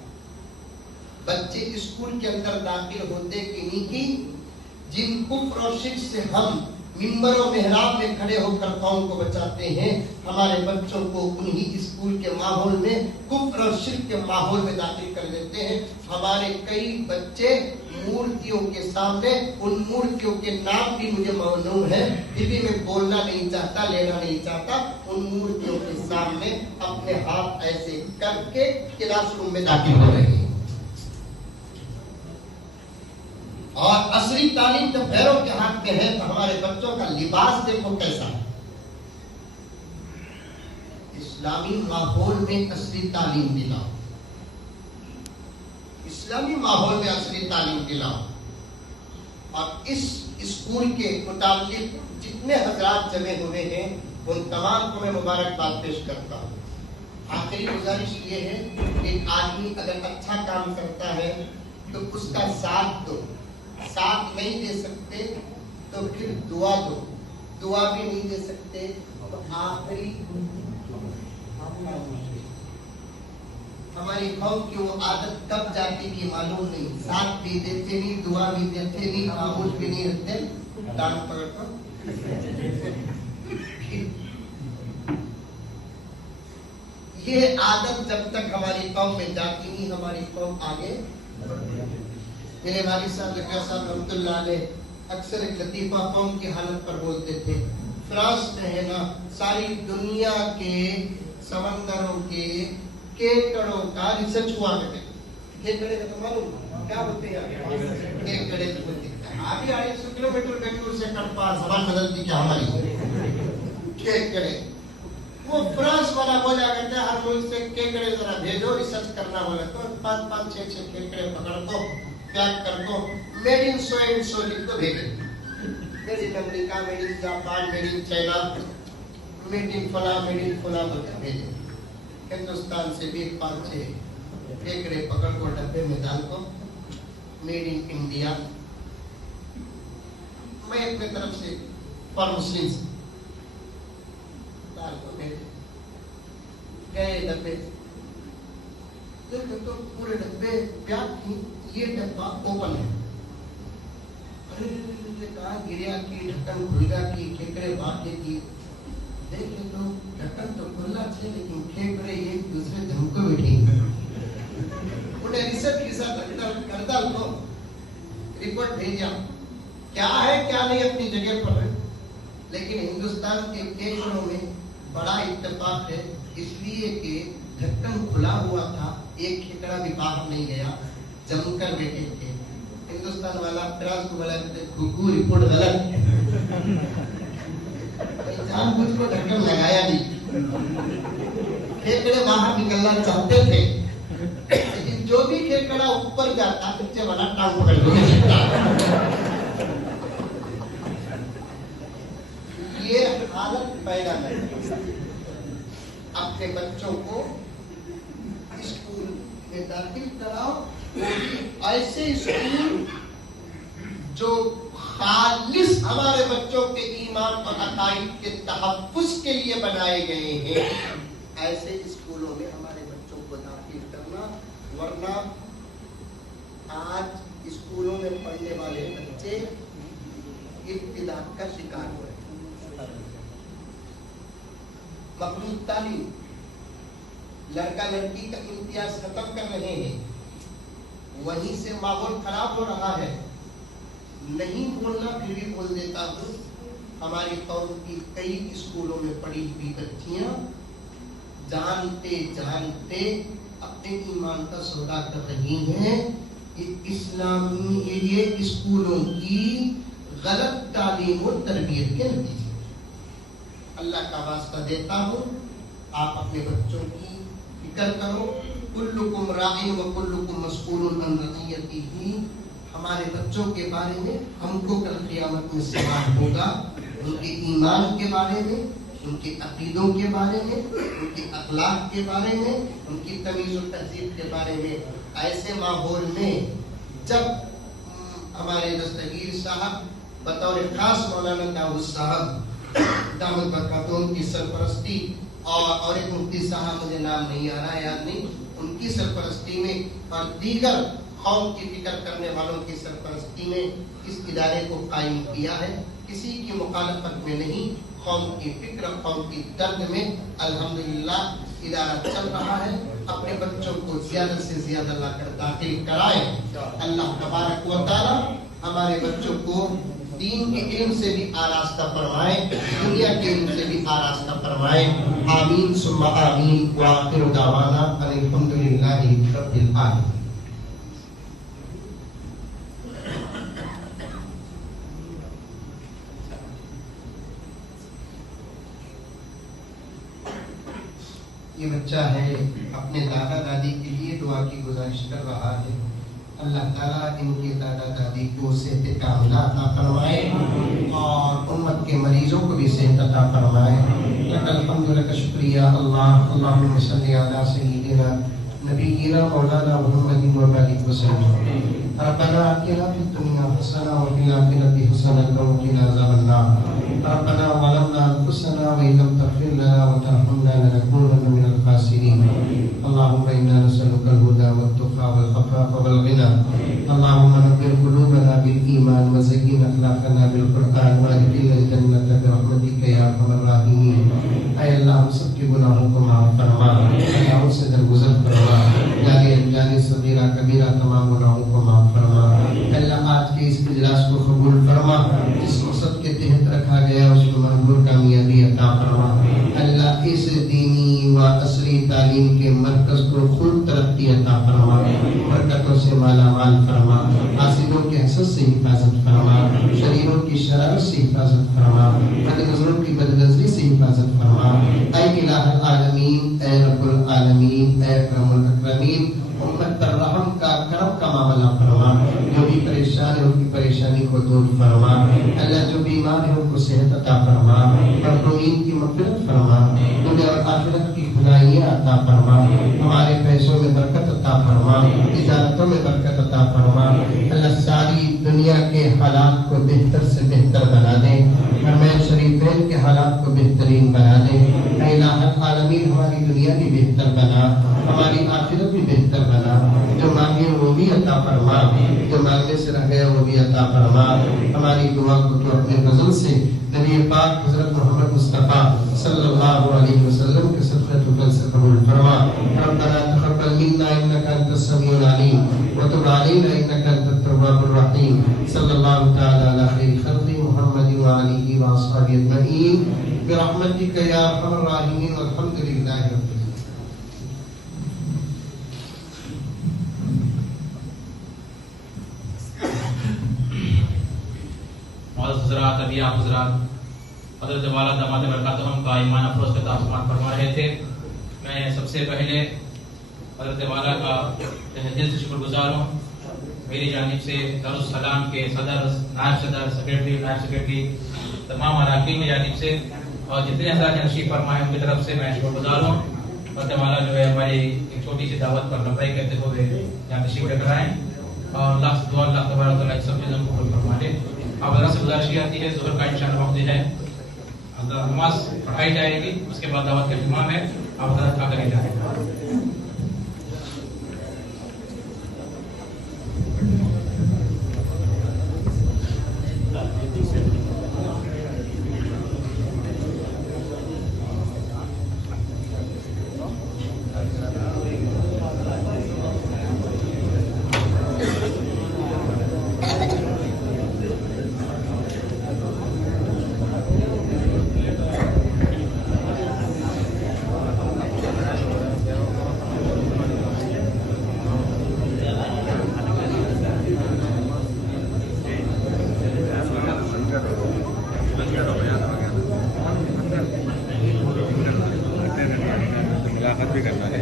بچے اسکول کے اندر داخل ہوتے کہ نہیں کی جن کفر اور شرک سے ہم ممبر و محراب میں کھڑے ہو کر قوم کو بچاتے ہیں، ہمارے بچوں کو انہی اسکول کے ماحول میں کفر اور شرک کے ماحول میں داخل کر دیتے ہیں۔ ہمارے کئی بچے مورتیوں کے سامنے، ان مورتیوں کے نام بھی مجھے معلوم ہے پھر بھی میں بولنا نہیں چاہتا، لینا نہیں چاہتا، ان مورتیوں کے سامنے اپنے ہاتھ ایسے کر کے کلاس روم میں داخل ہو رہے ہیں۔ اور عصری تعلیم جب غیروں کے ہاتھ میں ہے تو ہمارے بچوں کا لباس دیکھو کیسا ہے۔ اسلامی ماحول میں عصری تعلیم دلاؤ، اسلامی ماحول میں عصری تعلیم دلاؤ، اور اس اسکول کے متعلق جتنے حضرات جمع ہوئے ہیں ان تمام کو میں مبارکباد پیش کرتا ہوں۔ آخری گزارش یہ ہے کہ ایک آدمی اگر اچھا کام کرتا ہے تو اس کا ساتھ دو، ساتھ نہیں دے سکتے تو پھر دعا دو، دعا بھی نہیں دے سکتے تو آخری ہماری قوم کی وہ عادت کب جاتی تھی معلوم نہیں، ساتھ بھی دیتے نہیں، دعا بھی دیتے نہیں، خاموش بھی نہیں رہتے، ڈانٹ پکڑ کر یہ عادت جب تک ہماری قوم میں جاتی نہیں ہماری قوم آگے۔ میرے والد صاحب لکھا صاحب رحمۃ اللہ علیہ اکثر ایک لطیفہ قوم کی حالت پر بولتے تھے، فرانس میں ہے نا ساری دنیا کے سمندروں کے کیکڑوں کا ریسرچ ہوا کرتے ہیں۔ کیکڑے کا تو معلوم کیا بولتے ہیں؟ کیکڑے کو دکھتا ہے، ابھی 250 کلومیٹر بنگلور سے کٹپا زبان بدلتی کیا ہماری کیکڑے، وہ فرانس والا بولا کرتا ہے ہر ملک سے کیکڑے ذرا بھیجو ریسرچ کرنا بولا تو 5 6 کیکڑے پکڑ کو پیک کر دو، made in so and so لکھ کو بھیجے، made in America, made in Japan, made in China, made in فلاں، میڈ ان فلاں بول کر بھیجے۔ ہندوستان سے بھی 5 6 کیکڑے پکڑ کو ڈبے میں ڈال کو میڈ ان انڈیا، میں اپنے طرف سے فار مسلم ڈال کو بھیجے، گئے ڈبے دیکھے تو پورے ڈبے پیاک تھی، یہ ڈبہ اوپن ہے. ارے کہا گریا کی ڈھکن کھل گیا کی کھیکڑے باٹے کی. دیکھے تو ڈھکن تو کھلا تھے لیکن کھیکڑے ایک دوسرے دھمکو بیٹھی. انہیں ریسرچ کے ساتھ کردہ کو رپورٹ بھیجا کیا ہے کیا نہیں اپنی جگہ پر ہے، لیکن ہندوستان کے کھیکڑوں میں بڑا اتفاق ہے اس لیے کہ ڈھکن کھلا ہوا تھا، ایک کھیکڑا بھی باہر نہیں گیا، جم کر بیٹھے تھے. ہندوستان والا فراز کو بولا گگو رپورٹ غلط ہے، جان بوجھ کو ڈھکن لگایا نہیں. کھیکڑے باہر نکلنا چاہتے تھے لیکن جو بھی کھیکڑا اوپر جاتا بچے والا ٹانگ پکڑ کے یہ حالت پیدا ہے. اپنے بچوں کو اسکول میں داخل کراؤ، ایسے اسکول جو خالص ہمارے بچوں کے ایمان اور عقائد کے تحفظ کے لیے بنائے گئے ہیں، ایسے اسکولوں میں ہمارے بچوں کو داخل کرنا. ورنہ آج اسکولوں میں پڑھنے والے بچے ابتدا کا شکار ہوئے. مخلوط تعلیم، لڑکا لڑکی کا امتیاز ختم کر رہے ہیں، وہیں سے ماحول خراب ہو رہا ہے. نہیں بولنا پھر بھی بول دیتا ہوں. ہماری قوم کی کئی اسکولوں میں پڑھی ہوئی بچیاں جانتے جانتے اپنے ایمان کا سودا کر رہی ہیں. اسلامی یہ اسکولوں کی غلط تعلیم و تربیت کے نتیجے. اللہ کا واسطہ دیتا ہوں آپ اپنے بچوں کی فکر کرو. کلکم راع و کلکم مسئول عن رعیتہ. ہمارے بچوں کے بارے میں ہم کو کل قیامت میں سوال ہوگا، ان کے ایمان کے بارے میں، ان کے عقیدوں کے بارے میں، ان کے اخلاق کے بارے میں، ان کی تمیز و تہذیب کے بارے میں. ایسے ماحول میں جب ہمارے دستگیر صاحب بطور خاص مولانا داؤد صاحب دامت برکاتون کی سرپرستی اور ایک مفتی صاحب مجھے نام نہیں آ رہا یاد نہیں، ان کی سرپرستی میں اور دیگر قوم کی فکر کرنے والوں کی سرپرستی میں اس ادارے کو قائم کیا ہے. کسی کی مخالفت میں نہیں، قوم کی فکر، قوم کی درد میں الحمدللہ ادارہ چل رہا ہے. اپنے بچوں کو زیادہ سے زیادہ لا کر داخل کرائیں. اللہ تبارک و تعالی ہمارے بچوں کو دین کے علم سے بھی آراستہ فرمائے، دنیا کے علم سے بھی آراستہ فرمائے. آمین ثم آمین. وآخر دعوانا ان الحمدللہ رب العالمین. یہ بچہ ہے اپنے دادا دادی کے لیے دعا کی گزارش کر رہا ہے. اللہ تعالیٰ ان کے دادا دادی کو صحت کاملہ عطا فرمائے اور امت کے مریضوں کو بھی صحت عطا فرمائے. لک الحمد لک شکریہ. اللہم صلی علی سیدنا نبینا مولانا محمد وبارک وسلم. ربنا آتنا فی الدنیا حسنہ وفی الآخرۃ حسنۃ وقنا عذاب النار. ربنا ظلمنا انفسنا وان لم تغفر لنا وترحمنا لنكونن من الخاسرین. اللهم انا نسألك الهدى والتقى والعفاف والغنى. اللهم نور قلوبنا بالإيمان وزين أخلاقنا بالقرآن وادخلنا الجنة برحمتك يا أرحم الراحمين. اے اللہ ہم سب کے گناہوں کو معاف فرما، گناہوں سے درگزر فرما، جانے انجانے صغیرہ کبیرہ تمام گناہوں کو معاف فرما. اللہ آج کے اس اجلاس کو قبول فرما، جس مقصد کے تحت رکھا گیا اس کو منظور کامیابی عطا فرما. اللہ اس دینی و عصری تعلیم کے مرکز کو خوب ترقی عطا فرما، برکتوں سے مالا مال فرما، حاسدوں کے حسد سے حفاظت فرما، شریروں کی شرارت سے حفاظت فرما، بد نظروں کی بد نظری سے حفاظت فرما. اے الہ العالمین، اے رب العالمین، اے اکرم الاکرمین، امت پر رحم کا کرم کا معاملہ فرما. جو بھی پریشان ہے ان کی پریشانی کو دور فرما. اللہ جو بیمار ہے ان کو صحت عطا فرما، محرومین کی مغفرت فرما، دنیا اور آخرت کی بھلائیاں عطا فرما. ہمارے پیسوں میں برکت عطا فرما، تجارتوں میں برکت عطا فرما. اللہ ساری دنیا کے حالات کو بہتر سے بہتر بنا دے، حرمین شریفین کے حالات کو بہترین بنا دے. اے الہ العالمین ہماری دنیا بھی بہتر بنا، ہماری آخرت بھی بہتر بنا. فرما، جو مانگنے سے رہ گیا وہ بھی عطا فرما. ہماری دعا کو تو اپنے فضل سے نبی پاک حضرت محمد مصطفیٰ صلی اللہ علیہ وسلم کے صدقہ تو سے قبول فرما. ربنا تقبل منا انك انت السميع العليم وتب علينا انك انت التواب الرحيم. صلی اللہ تعالی علی خیر خلق محمد وآلہ واصحابہ اجمعین برحمتک یا ارحم الراحمین والحمد للہ رب العالمین. حضرات ابھی آپ حضرات حضرت والا داماد برکاتہم کا ایمان افروز کا تعارف فرما رہے تھے. میں سب سے پہلے حضرت والا کا دل سے شکر گزار ہوں. میری جانب سے دارالسلام کے صدر، نائب صدر، سیکرٹری، نائب سیکرٹری، تمام اراکین کی جانب سے اور جتنے حضرات نے تشریف فرمائے ان کی طرف سے میں شکر گزار ہوں. حضرت والا جو ہے ہماری ایک چھوٹی سی دعوت پر لبیک کہتے ہوئے یہاں تشریف لے کر آئے اور اللہ سے دعا اللہ تبارک و تعالیٰ سب چیزوں کو قبول فرما لے. اب حضرت سے گزارش کی جاتی ہے ظہر کا انشاءاللہ وقت ہے، حضرت نماز پڑھائی جائے گی، اس کے بعد دعوت کا اہتمام ہے. آپ حضرت کھا کر جائیں. ملاقات بھی کرنا ہے.